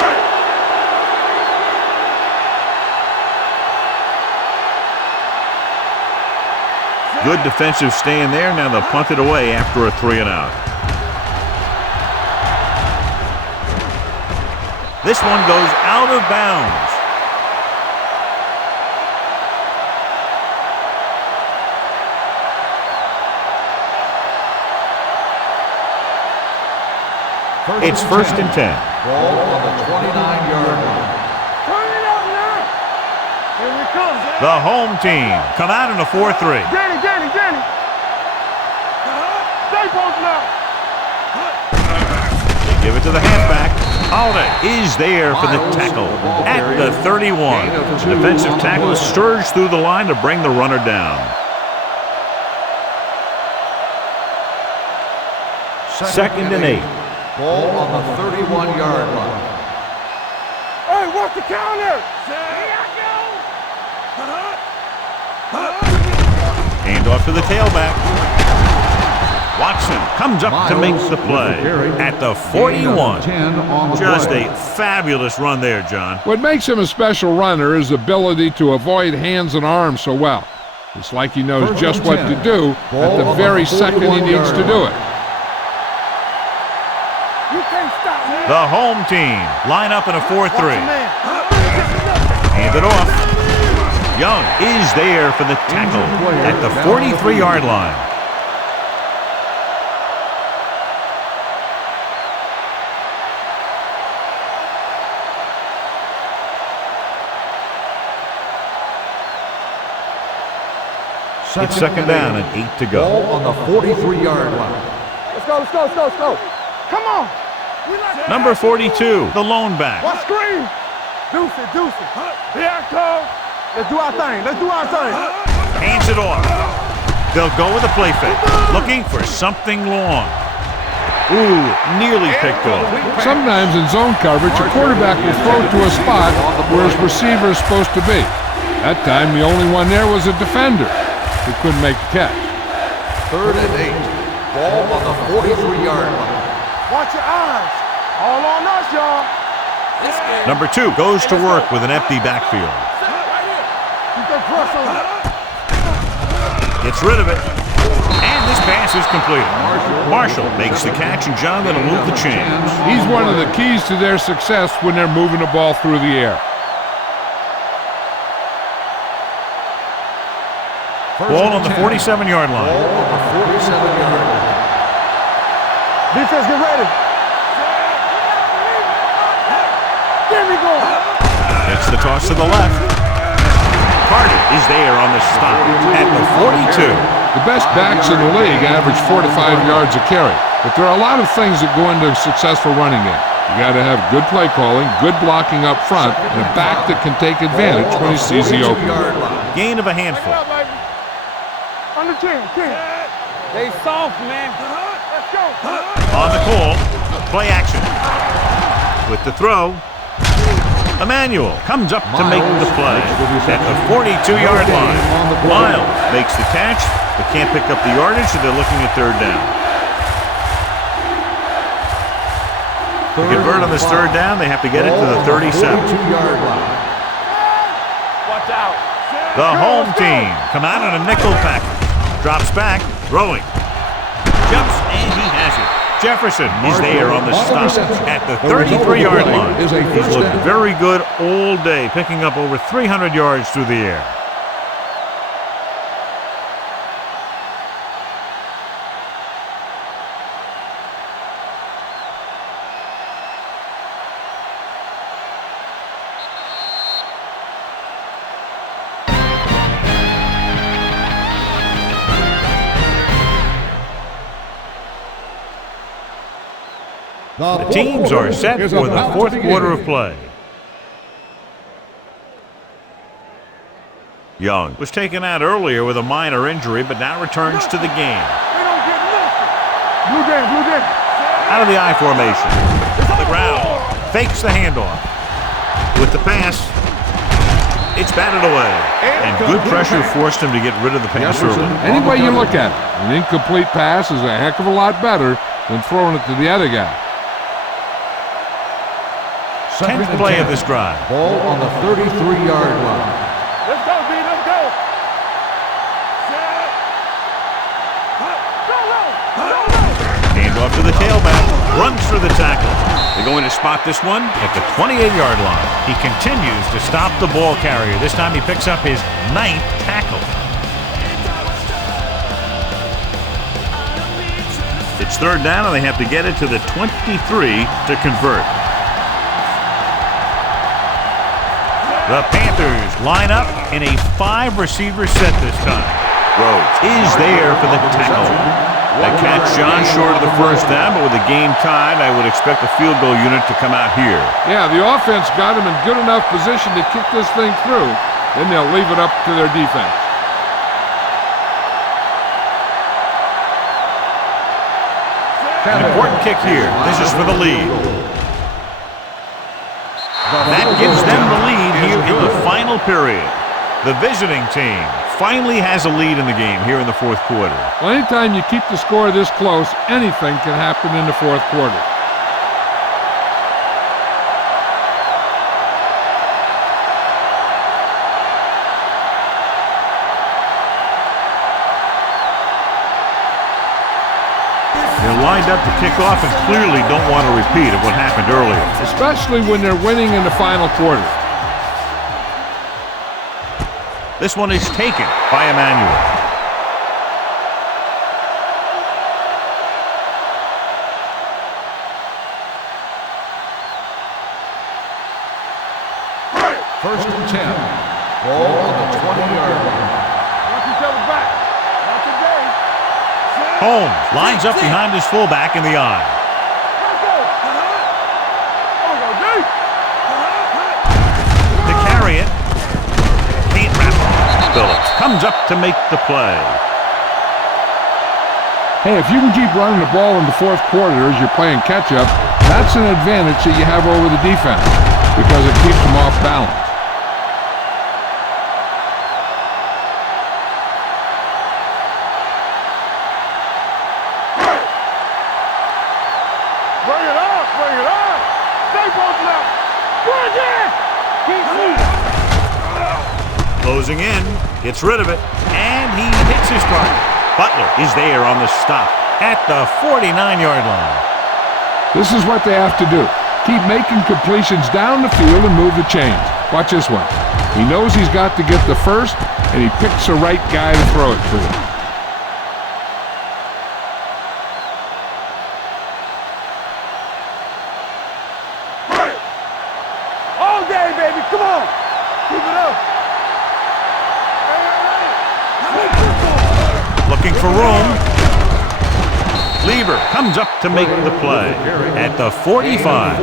Good defensive stand there. Now they'll punt it away after a 3-and-out. This one goes out of bounds. It's 1st and 10. Ball on the 29-yard line. Turn it up now. Here we come. The home team come out in a 4-3. Danny. Stay posted now. They give it to the halfback. Holiday is there for the tackle at the 31. The defensive tackle surged through the line to bring the runner down. 2nd and 8. Ball on the 31-yard line. Hey, what's the counter? Hand off to the tailback. Watson comes up to make the play at the 41. Just a fabulous run there, John. What makes him a special runner is the ability to avoid hands and arms so well. It's like he knows just what to do at the very second he needs to do it. You can't stop me. The home team line up in a 4-3. Hand it off. Young is there for the tackle at the 43-yard line. It's 2nd down and 8 to go. Ball on the 43-yard line. Let's go. Come on. Number 42, the lone back. What screen? Deuce it. Here I come. Let's do our thing. Hands it off. They'll go with a play fake, looking for something long. Ooh, nearly picked off. Sometimes in zone coverage, a quarterback will throw to a spot where his receiver is supposed to be. That time, the only one there was a defender who couldn't make the catch. 3rd and 8. Ball on the 43-yard line. Watch your eyes. All on us, y'all. Number 2 goes to work with an empty backfield. Keep that press on it. Gets rid of it. And this pass is completed. Marshall makes the catch, and John, that'll move the chains. He's one of the keys to their success when they're moving the ball through the air. Ball on the 47-yard line. Ball on the 47-yard line. Defense, get ready. There we go. Gets the toss to the left. Carter is there on the stop at the 42. The best backs in the league average 4 to 5 yards a carry, but there are a lot of things that go into a successful running game. You got to have good play calling, good blocking up front, and a back that can take advantage when he sees the opening. Gain of a handful. Under 10. They soft, man. Let's go. On the call, play action. With the throw, Emmanuel comes up to make the play at the 42-yard line. Miles makes the catch, but can't pick up the yardage, so they're looking at 3rd down. To convert on this 3rd down, they have to get it to the 37. Watch out. The home team come out on a nickel package. Drops back, throwing. Jumps, and he has it. Jefferson is there on the stop at the 33-yard line. He's looked very good all day, picking up over 300 yards through the air. The teams are set for the 4th quarter of play. Young was taken out earlier with a minor injury, but now returns to the game. They don't get nothing. Blue game. Out of the I formation. On the ground. Fakes the handoff. With the pass, it's batted away. And good pressure forced him to get rid of the pass early. Any way you look at it, an incomplete pass is a heck of a lot better than throwing it to the other guy. 10th play of this drive. Ball on the 33-yard line. Let's go, B. Let's go. runs for the tackle. They're going to spot this one at the 28-yard line. He continues to stop the ball carrier. This time he picks up his 9th tackle. It's third down, and they have to get it to the 23 to convert. The Panthers line up in a 5-receiver set this time. Rhodes is there for the tackle. That catch John short of the first down, but with the game tied, I would expect the field goal unit to come out here. Yeah, the offense got him in good enough position to kick this thing through. Then they'll leave it up to their defense. An important kick here. This is for the lead. That gives them the lead here in the final period. The visiting team finally has a lead in the game here in the fourth quarter. Well, anytime you keep the score this close, anything can happen in the fourth quarter. They're lined up to kick off and clearly don't want a repeat of what happened earlier. Especially when they're winning in the final quarter. This one is taken by Emmanuel. First and 10. Ball on the 20-yard line. Watch each other back. Not today. Holmes lines up behind his fullback in the eye. Let's go. Oh, go deep. To carry it. Can't wrap it. Phillips comes up to make the play. Hey, if you can keep running the ball in the fourth quarter as you're playing catch-up, that's an advantage that you have over the defense because it keeps them off balance. Bring it up. Bring it up. Stay both left. Bring it. Keep moving. Closing in, gets rid of it, and he hits his target. Butler is there on the stop at the 49-yard line. This is what they have to do. Keep making completions down the field and move the chains. Watch this one. He knows he's got to get the first, and he picks the right guy to throw it to. All day, baby. Come on. Keep it up. Looking for room. Lieber comes up to make the play at the 45.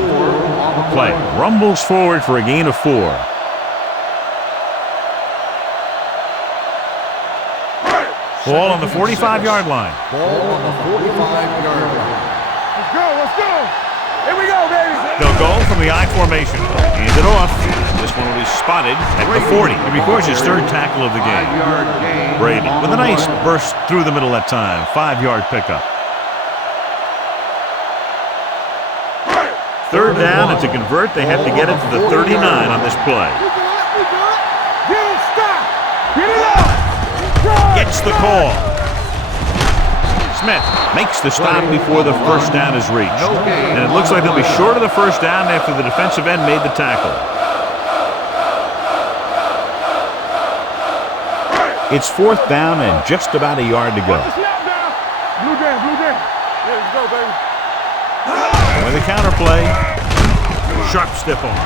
Play rumbles forward for a gain of 4. Ball on the 45-yard line. Ball on the 45-yard line. Let's go. Let's go. Here we go, baby. They'll go from the I formation. Hand it off. This one will be spotted at the 40. He records his 3rd tackle of the game. 5-yard gain. Brady with a nice burst through the middle that time. 5-yard pickup. Third down, and to convert, they have to get it to the 39 on this play. Get it, stop. Get it up. Gets the call. Smith makes the stop before the first down is reached. And it looks like they'll be short of the first down after the defensive end made the tackle. It's 4th down and just about a yard to go. Snap down. Blue down, blue down. Yeah, let's go, baby. With a counterplay, sharp stiff arm.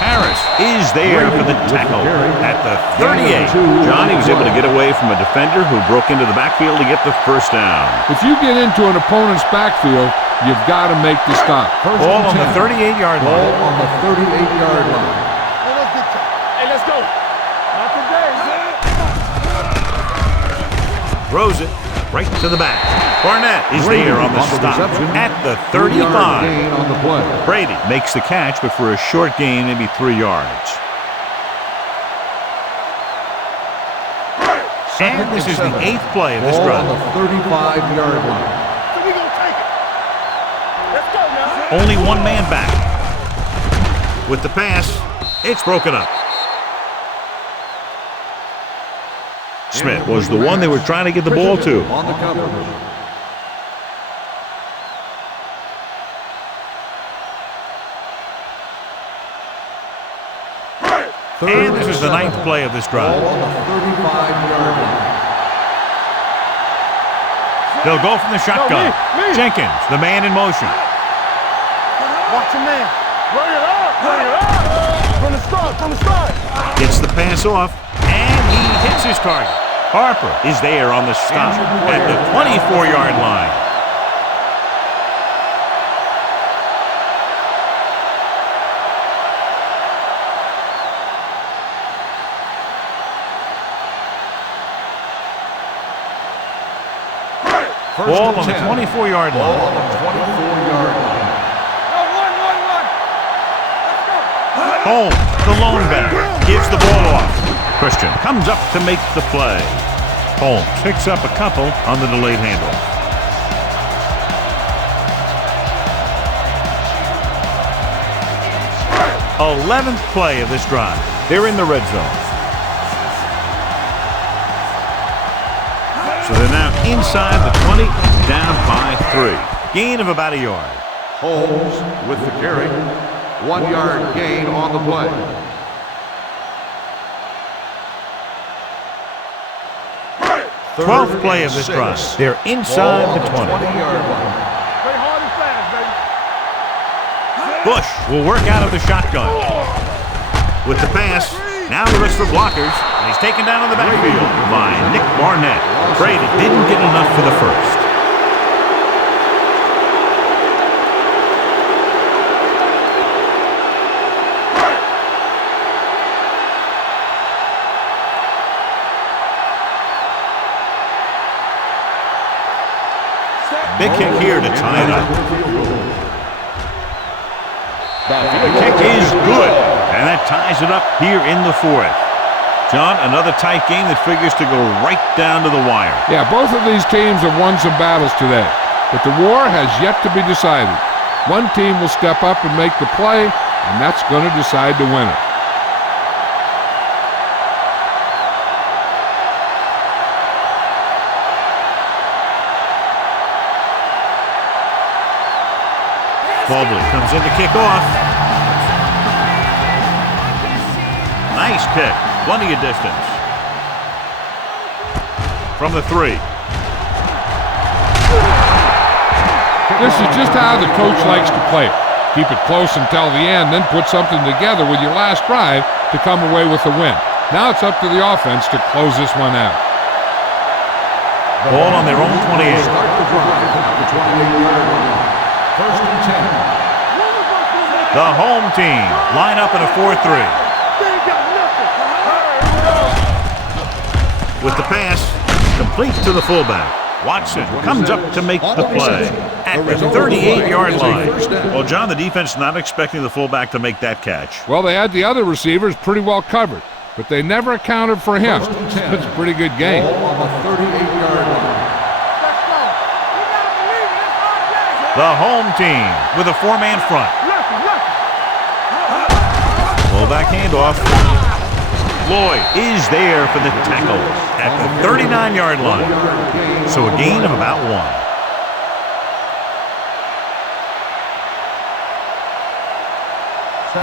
Harris is there for the tackle at the 38. Johnny was able to get away from a defender who broke into the backfield to get the first down. If you get into an opponent's backfield, you've got to make the stop. Ball on the 38-yard Ball line. on the 38-yard line. Hey, let's go. Not today. Throws it right to the back. Barnett is there on the stop at the 35. Gain on the play. Brady makes the catch, but for a short gain, maybe 3 yards. And this is the 8th play of this Ball on drive. the 35-yard line. So we gonna take it. Let's go now. Only one man back. With the pass, it's broken up. Smith was the one they were trying to get the ball to. On the coverage. And this is the 9th play of this drive. Ball on the 35-yard line. They'll go from the shotgun. me. Jenkins, the man in motion. Watch your man. Bring it up. From the start. Gets the pass off, and he hits his target. Harper is there on the stop at the 24-yard line. Ball on the 24-yard Ball line. on the 24-yard line. Holmes, the lone back, gives the ball off. Christian comes up to make the play. Holmes picks up a couple on the delayed handoff. Right. 11th play of this drive. They're in the red zone. So they're now inside the 20, down by 3. Gain of about a yard. Holmes with the carry. 1-yard gain on the play. Right. 12th play of this drive. They're inside the 20. 20-yard line. Play hard and fast, baby. Bush will work out of the shotgun. With the pass, now he looks for blockers, and he's taken down in the backfield by Nick Barnett. Brady didn't get enough for the first. Big kick here to tie it up. The kick is good, and that ties it up here in the 4th. John, another tight game that figures to go right down to the wire. Yeah, both of these teams have won some battles today, but the war has yet to be decided. One team will step up and make the play, and that's going to decide the winner. Mobley comes in to kick off. Nice kick. Plenty of distance. From the 3. This is just how the coach likes to play it. Keep it close until the end, then put something together with your last drive to come away with the win. Now it's up to the offense to close this one out. Ball on their own 28. Start the drive at the 28-yard line. 1st and 10. The home team line up in a 4-3. With the pass, complete to the fullback. Watson comes up to make the play at the 38-yard line. Well, John, the defense not expecting the fullback to make that catch. Well, they had the other receivers pretty well covered, but they never accounted for him. It's a pretty good game. Ball on the 38-yard line. The home team with a 4-man front. Fullback handoff. Lloyd is there for the tackle at the 39-yard line. So a gain of about 1.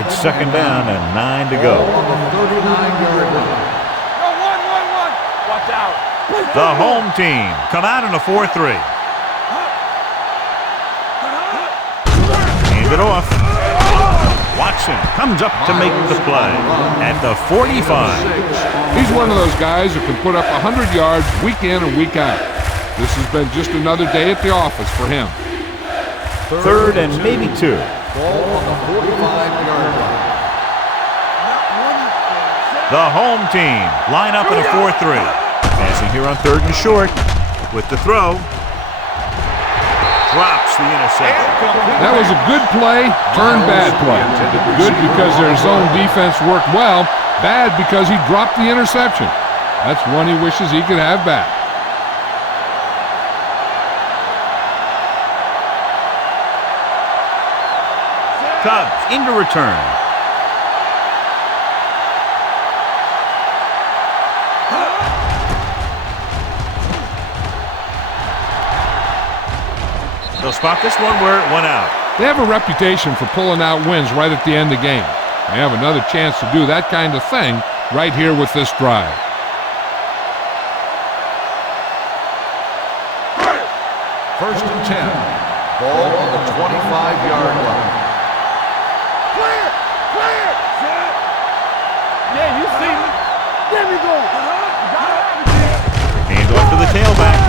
It's 2nd down and 9 to go. Ball on the 39-yard line. Watch out. The home team come out in a 4-3. Hand it off. Watson comes up to make the play at the 45. He's one of those guys who can put up 100 yards week in and week out. This has been just another day at the office for him. 3rd and maybe 2. Ball on the 45-yard line. The home team line up in a 4-3. Passing here on 3rd and short with the throw. Drops the interception. That was a good play, turned bad play. Good because their zone defense worked well, bad because he dropped the interception. That's one he wishes he could have back. Cubs into return. They'll spot this one where it went out. They have a reputation for pulling out wins right at the end of the game. They have another chance to do that kind of thing right here with this drive. First and 10. Ball on the 25-yard line. Clear! Clear! Yeah, you see me. There we go. Hand off to the tailback.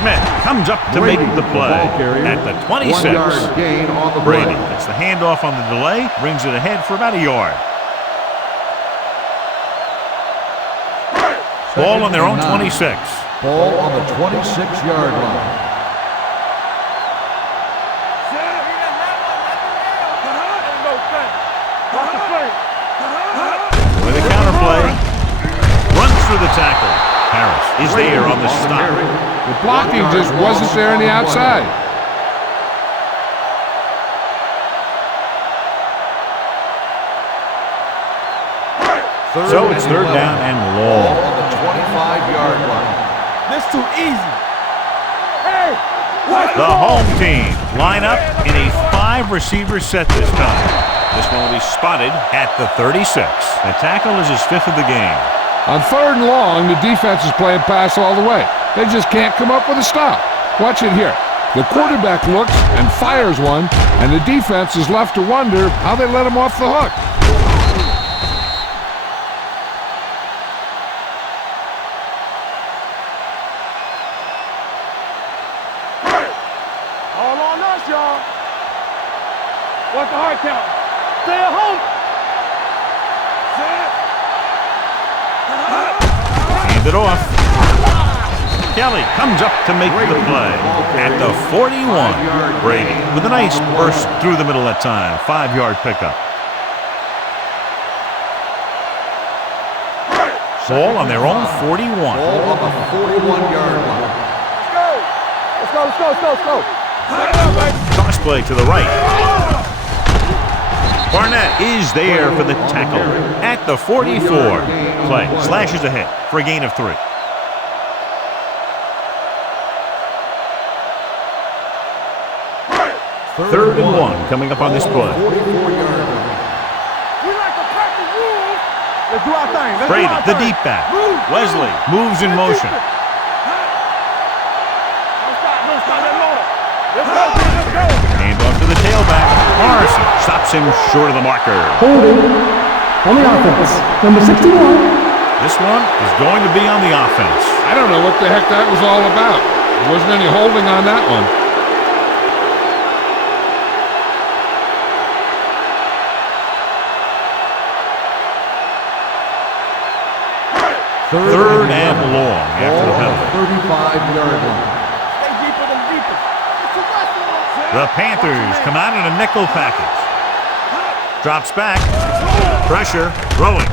Smith comes up to make the play at the 26. 1 yard gain on the Brady play. gets the handoff on the delay, brings it ahead for about a yard. Ball on their own 26. Ball on the 26-yard line. With a counterplay, runs through the tackle. Harris is there on the stop. The blocking just wasn't there on the outside. So it's third down and long. Ball on the 25-yard line. This too easy. Hey! What? The home team line up in a 5-receiver set this time. This one will be spotted at the 36. The tackle is his 5th of the game. On third and long, the defense is playing pass all the way. They just can't come up with a stop. Watch it here. The quarterback looks and fires one, and the defense is left to wonder how they let him off the hook. All on us, y'all. What's the hard count? Stay at home. Hand it off. Kelly comes up to make the play at the 41. Brady with a nice burst through the middle that time. 5-yard pickup. Ball on their own 41. Ball on the 41-yard line. Let's go. Toss play to the right. Barnett is there for the tackle at the 44. Play slashes ahead for a gain of 3. Third and 1 coming up on this play. 44-yard line. We like to practice rules. Let's do our thing. Brady, the deep back. Wesley moves in motion. Let's go. Hand off to the tailback. Morrison stops him short of the marker. Holding on the offense. Number 61. This one is going to be on the offense. I don't know what the heck that was all about. There wasn't any holding on that one. Third and long after the Ball on penalty. the 35-yard line. Stay deeper than deeper. It's too much. The Panthers come out in a nickel package. Drops back. Pressure. Throwing.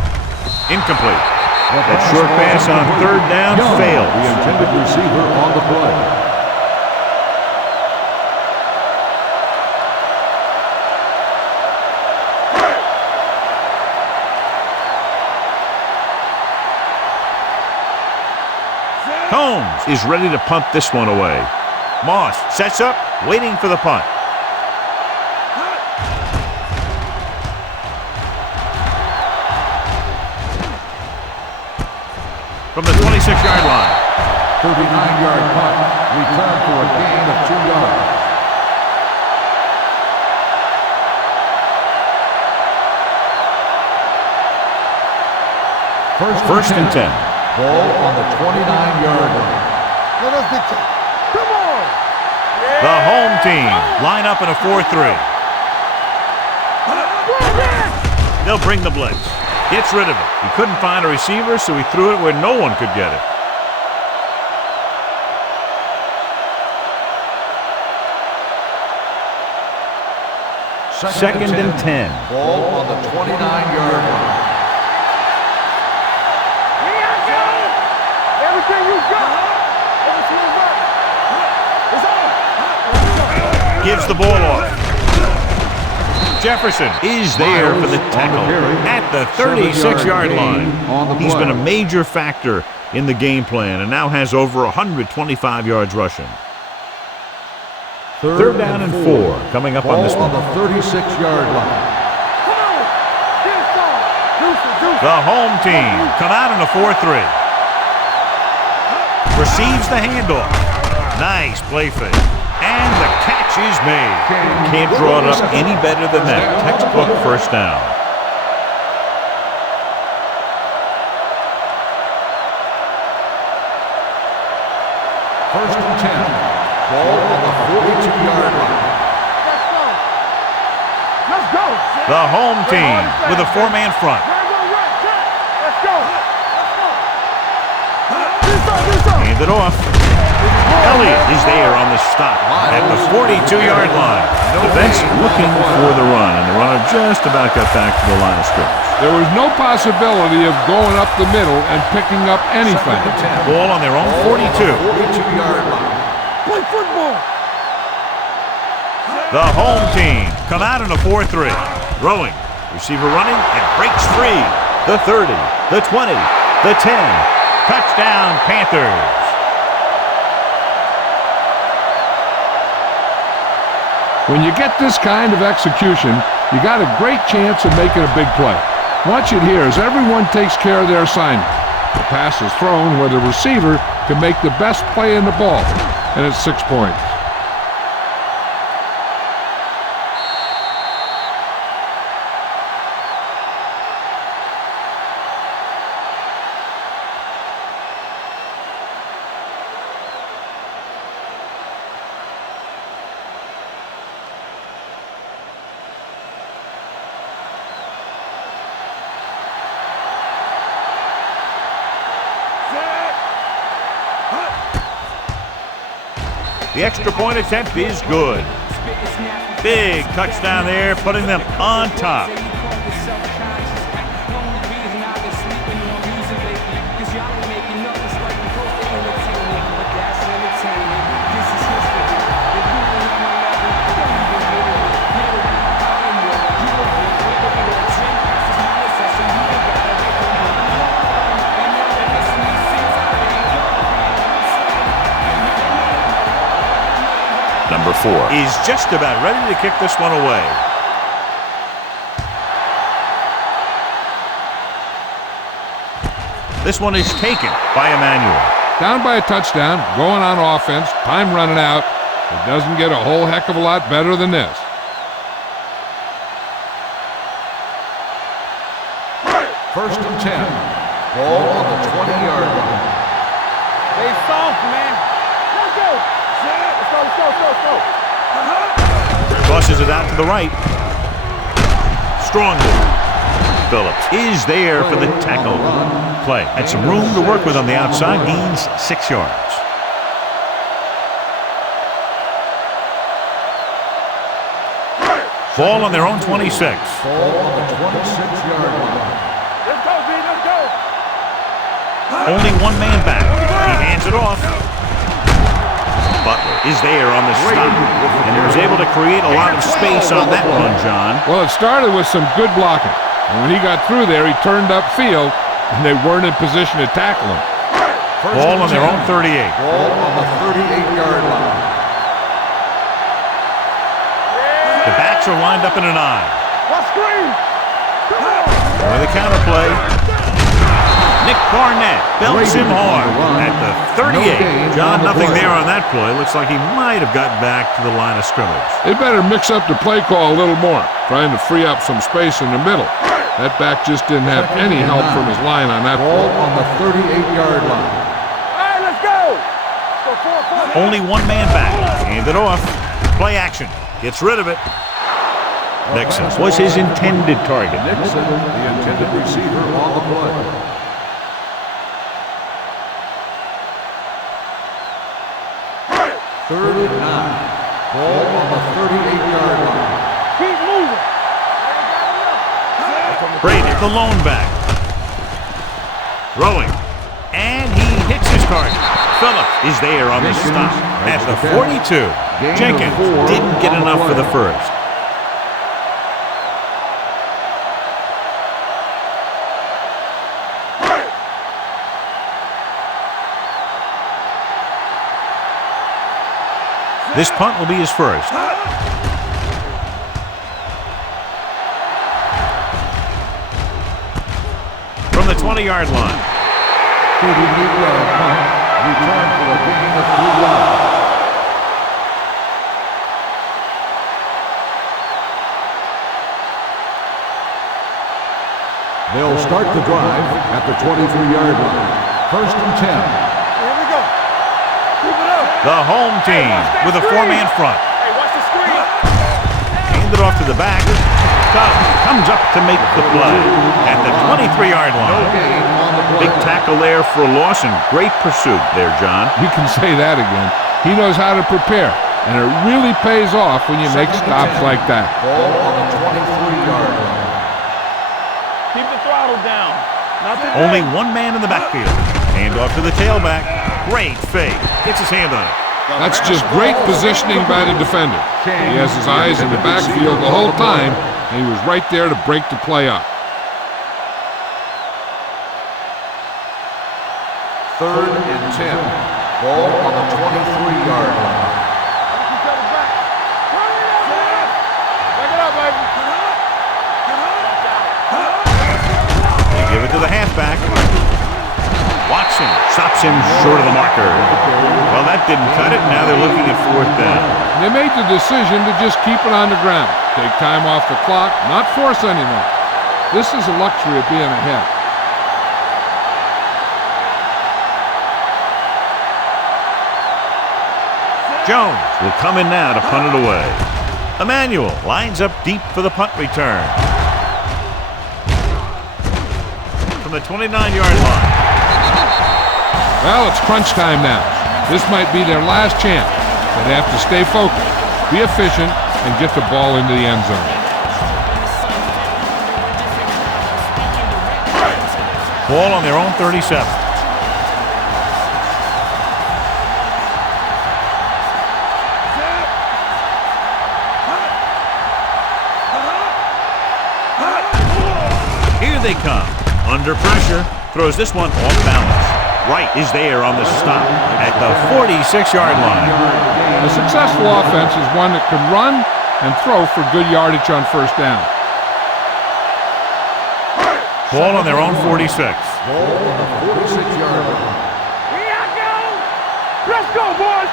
Incomplete. That short pass on third down fails. The intended receiver on the play. Combs is ready to punt this one away. Moss sets up, waiting for the punt. From the 26-yard line. 39-yard punt. Return for a gain of 2 yards. First and 10. Ball on the 29-yard line. Let us get you. Come on. The home team line up in a 4-3. They'll bring the blitz. Gets rid of it. He couldn't find a receiver, so he threw it where no one could get it. Second and 10. Ball on the 29-yard line. Everything you got. Everything you got. It's on. Gives the ball off. Jefferson is there for the tackle at the 36-yard line. He's been a major factor in the game plan and now has over 125 yards rushing. Third down and 4 coming up on this one. Ball on the 36-yard line. Come on. Get The home team come out in a 4-3. Receives the handoff. Nice play fake. And the catch is made. Can't draw it up any better than that. Textbook first down. First and 10. Ball on the 42-yard line. Let's go. The home team with a 4-man front. Let's go. Hand it off. Elliott is there on the stop at the 42-yard line. Defense looking for the run, and the runner just about got back to the line of scrimmage. There was no possibility of going up the middle and picking up anything. Ball on their own 42. 42-yard line. Play football. The home team come out in a 4-3. Throwing. Receiver running and breaks free. The 30, the 20, the 10. Touchdown, Panthers. When you get this kind of execution, you got a great chance of making a big play. Watch it here as everyone takes care of their assignment. The pass is thrown where the receiver can make the best play in the ball, and it's 6 points. The extra point attempt is good. Big touchdown there, putting them on top. Number 4 is just about ready to kick this one away. This one is taken by Emmanuel. Down by a touchdown, going on offense, time running out. It doesn't get a whole heck of a lot better than this. First and 10. Ball on the 20-yard line. Stay soft, man. Let's go. Let's go. Tosses it out to the right. Strong move. Phillips is there for the tackle. Play. Had some room to work with on the outside. Gains 6 yards. Ball on their own 26. Ball on the 26-yard line. Let's go, B. Let's go. Only one man back. He hands it off. Butler is there on the stop, and he was able to create a lot of space on that run, John. Well, it started with some good blocking. And when he got through there, he turned upfield, and they weren't in position to tackle him. Ball on their own 38. Ball on the 38-yard line. The backs are lined up in an eye. Let's screen. With a counter play. Nick Barnett belts him hard at the 38. John, nothing there on that play. Looks like he might have gotten back to the line of scrimmage. They better mix up the play call a little more, trying to free up some space in the middle. That back just didn't have any help from his line on that Ball play. on the 38-yard line. All right, let's go. Only one man back. Hand it off. Play action. Gets rid of it. Nixon was his intended target. Nixon, the intended receiver on the play. Third and 9. Ball on the 38-yard line. Keep moving. Brady, the lone back. Throwing. And he hits his target. Phillips is there on the stop at the 42. Jenkins didn't get enough for the first. This punt will be his first. 20-yard line. 38-yard punt. Return for a gain of 3 yards. They'll start the drive at the 23-yard line. First and 10. Here we go. Keep it up. The home team with a 4-man front. Hey, watch the screen. Handed off to the back. Comes up to make the play at the 23-yard line. Big tackle there for a loss and great pursuit there, John. You can say that again. He knows how to prepare, and it really pays off when you make stops like that. Ball on the 23-yard line. Keep the throttle down. Not today. Only one man in the backfield. Hand off to the tailback. Great fake. Gets his hand on it. That's just great positioning by the defender. He has his eyes in the backfield the whole time, and he was right there to break the play up. Third and 10. Ball on the 23-yard line. Back it up, baby. They give it to the halfback. Watson stops him short of the marker. Well, that didn't cut it. Now they're looking at 4th down. They made the decision to just keep it on the ground. Take time off the clock, not force anything. This is a luxury of being ahead. Jones will come in now to punt it away. Emmanuel lines up deep for the punt return. From the 29-yard line. Well, it's crunch time now. This might be their last chance. They have to stay focused, be efficient, and get the ball into the end zone. Ball on their own 37. Here they come. Under pressure. Throws this one off balance. Wright is there on the stop at the 46-yard line. A successful offense is one that can run and throw for good yardage on first down. Ball on their own 46. Ball on the 46-yard line. Here I go. Let's go, boys.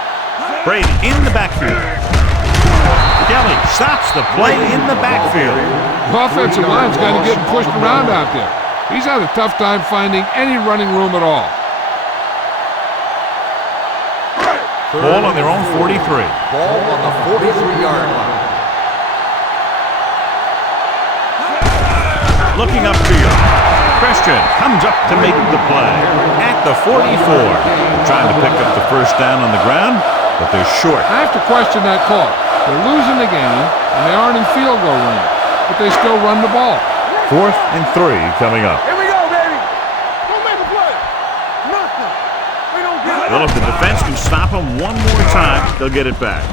Brady in the backfield. Kelly stops the play in the backfield. The offensive line's got to get pushed around out there. He's had a tough time finding any running room at all. Ball on their own 43. Ball on the 43-yard line. Looking upfield. Christian comes up to make the play at the 44. They're trying to pick up the first down on the ground, but they're short. I have to question that call. They're losing the game, and they aren't in field goal range, but they still run the ball. 4th and 3 coming up. Here we go, baby. Don't make a play. Nothing. We don't get it. Well, if the defense can stop them one more time, they'll get it back.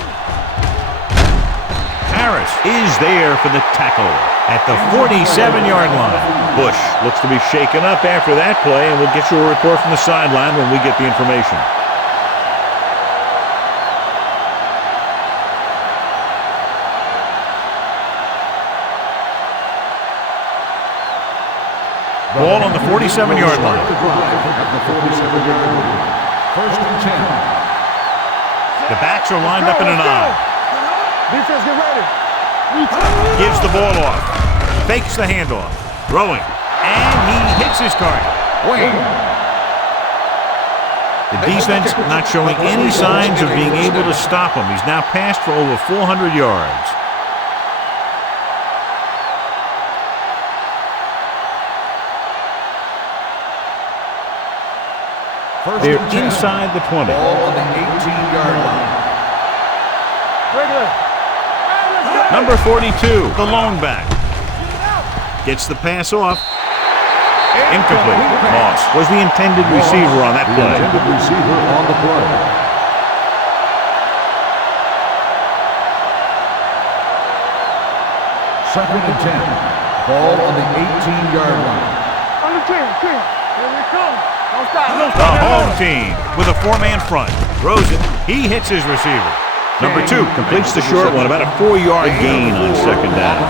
Harris is there for the tackle at the 47-yard line. Bush looks to be shaken up after that play, and we'll get you a report from the sideline when we get the information. Ball on the 47-yard line. First and 10. The backs are lined up in an I. Defense, get ready. Gives the ball off. Fakes the handoff. Throwing. And he hits his target. The defense not showing any signs of being able to stop him. He's now passed for over 400 yards. They're inside the 20. Ball on the 18-yard line. Number 42, the lone back. Gets the pass off. Incomplete. Moss was the intended receiver on that The play. intended receiver on the play. Second and 10. Ball on the 18-yard line. On the 10. Here we come. Don't stop. Don't The stop. home team with a 4-man front. Throws it. He hits his receiver. Number 2 completes the short one, about a 4-yard gain on second down.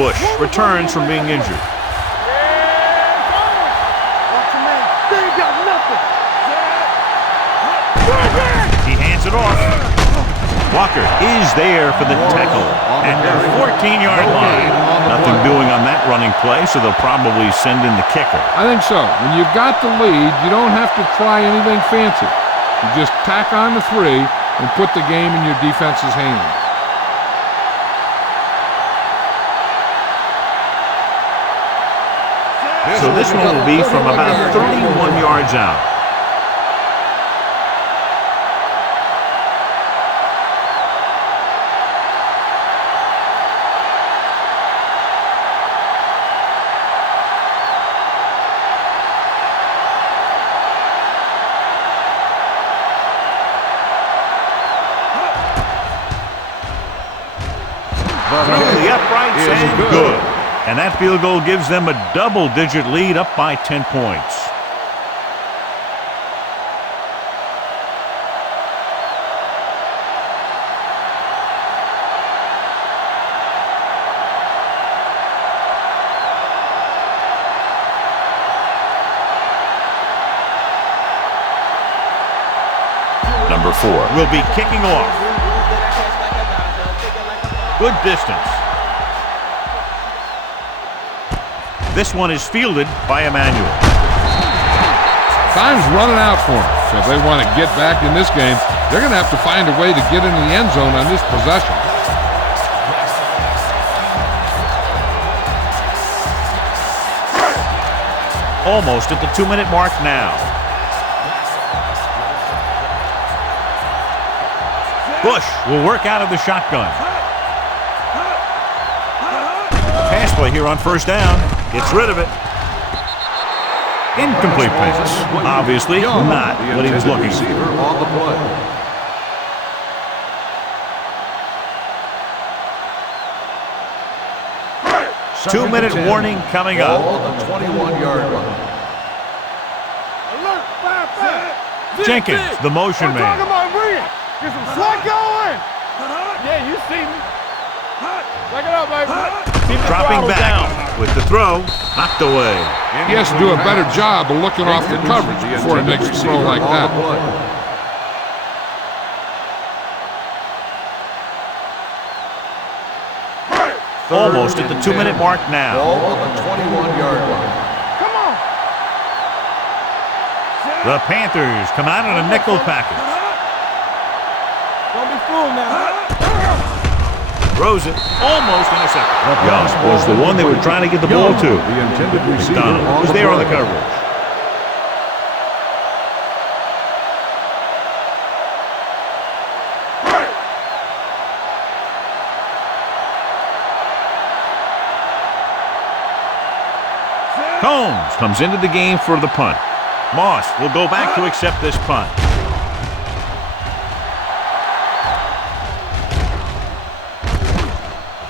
Bush returns from being injured. He hands it off. Walker is there for the tackle at the 14-yard line. Nothing doing on that running play, so they'll probably send in the kicker. I think so. When you've got the lead, you don't have to try anything fancy. You just tack on the 3 and put the game in your defense's hands. So this one will be from about 31 yards out. Through the uprights and good. And that field goal gives them a double-digit lead, up by 10 points. Number 4 will be kicking off. Good distance. This one is fielded by Emmanuel. Time's running out for them. So if they want to get back in this game, they're going to have to find a way to get into the end zone on this possession. Almost at the 2-minute mark now. Bush will work out of the shotgun. Pass play here on first down. Gets rid of it. Incomplete pass. Obviously not what he was looking for. On the play. Two-minute warning coming up. Ball on the 21-yard line. Jenkins, the motion man. Get some slack going. Yeah, you see me. Back it up, baby. Dropping back with the throw, knocked away. He has to do a better job of looking off the coverage before he makes a throw like that. Almost at the 2-minute mark now. Ball on the 21-yard line. Come on. The Panthers come out in a nickel package. Don't be fooled now. Throws it, almost intercepted. Young was the one they were trying to get the ball to. The intended receiver McDonald was there on the coverage. Combs comes into the game for the punt. Moss will go back to accept this punt.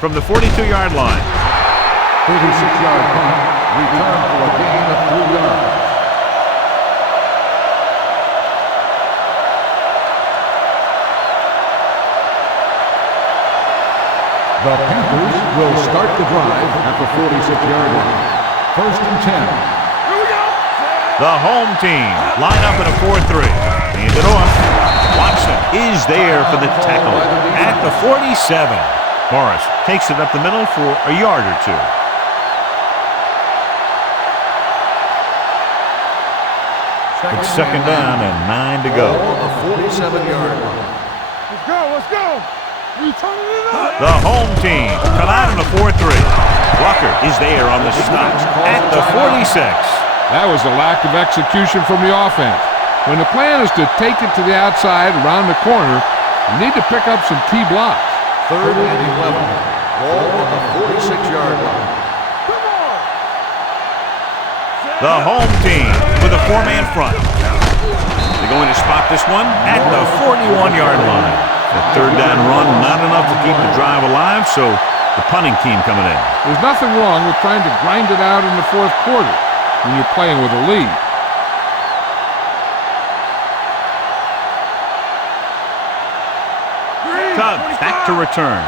From the 42-yard line. 36-yard punt, return for a gain of 3 yards. The Panthers will start the drive at the 46-yard line. First and 10. Here we go. The home team line up in a 4-3. Hand it off. Watson is there for the tackle at the 47. Morris takes it up the middle for a yard or 2. It's second down and 9 to go. Ball on the 47-yard line. Let's go. Let's go. We turning it up. The home team come out in a 4-3. Walker is there on the stop at the 46. That was a lack of execution from the offense. When the plan is to take it to the outside around the corner, you need to pick up some key blocks. Third and 11. Ball on the 46-yard line. Come on. The home team with a 4-man front. They're going to spot this one at the 41-yard line. The third down run, not enough to keep the drive alive, so the punting team coming in. There's nothing wrong with trying to grind it out in the fourth quarter when you're playing with a lead. Cubs back to return.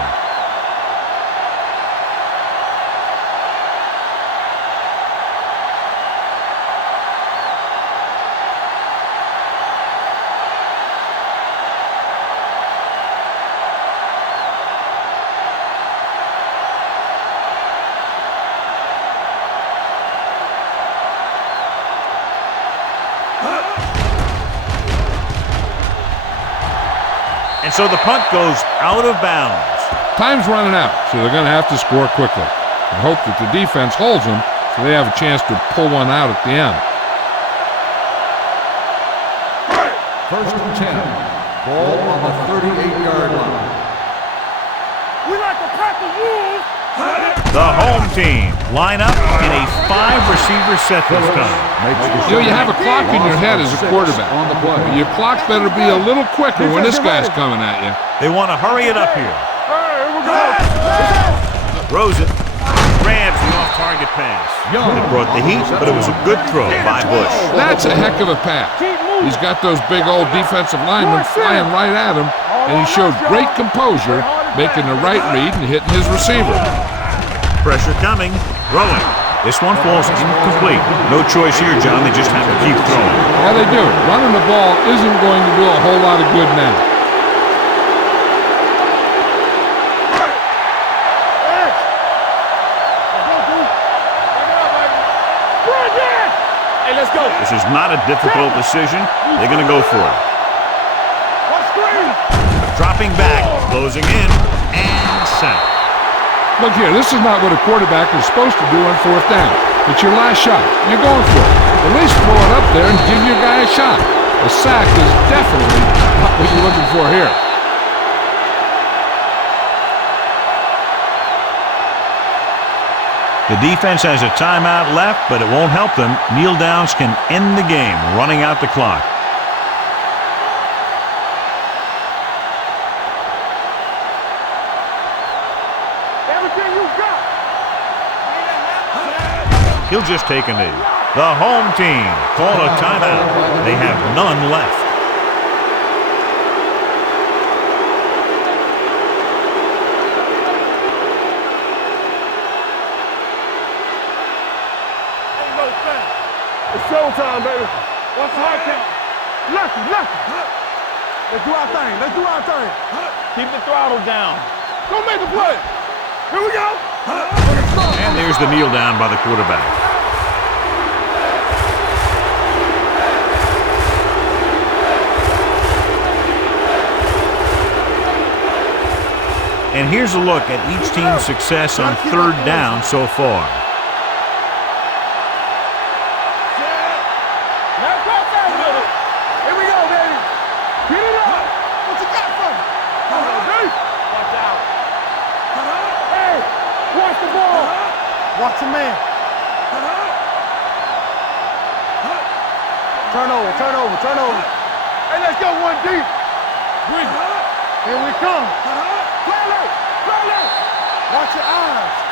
And so the punt goes out of bounds. Time's running out, so they're going to have to score quickly and hope that the defense holds them so they have a chance to pull one out at the end. First and 10. Ball on the 38-yard line. We like to pack the wolves. The home team line up in a 5-receiver set this time. You know, you have a clock in your head as a quarterback. On the play. Your clock better be a little quicker when this guy's coming at you. They want to hurry it up here. Hey, here we go. Throws it. Grabs the off-target pass. It brought the heat, but it was a good throw by Bush. That's a heck of a pass. He's got those big old defensive linemen flying right at him, and he showed great composure, making the right read and hitting his receiver. Pressure coming. Throwing. This one falls incomplete. No choice here, John. They just have to keep throwing. Yeah, they do. Running the ball isn't going to do a whole lot of good now. Hey, let's go. This is not a difficult decision. They're going to go for it. Dropping back, closing in, and sack. Look here, this is not what a quarterback is supposed to do on fourth down. It's your last shot. You're going for it. At least throw it up there and give your guy a shot. A sack is definitely not what you're looking for here. The defense has a timeout left, but it won't help them. Kneel downs can end the game, running out the clock. He'll just take a knee. The home team call a timeout. They have none left. It's showtime, baby. What's the hard count? Lucky. Let's do our thing. Keep the throttle down. Go make the play. Here we go. And there's the kneel down by the quarterback. And here's a look at each team's success on third down so far. Here we go, baby. Get it up. What you got for me? Watch out. Hey, watch the ball. Watch the man. Turn over. Hey, let's go one deep. Here we come. Play late. Watch your eyes.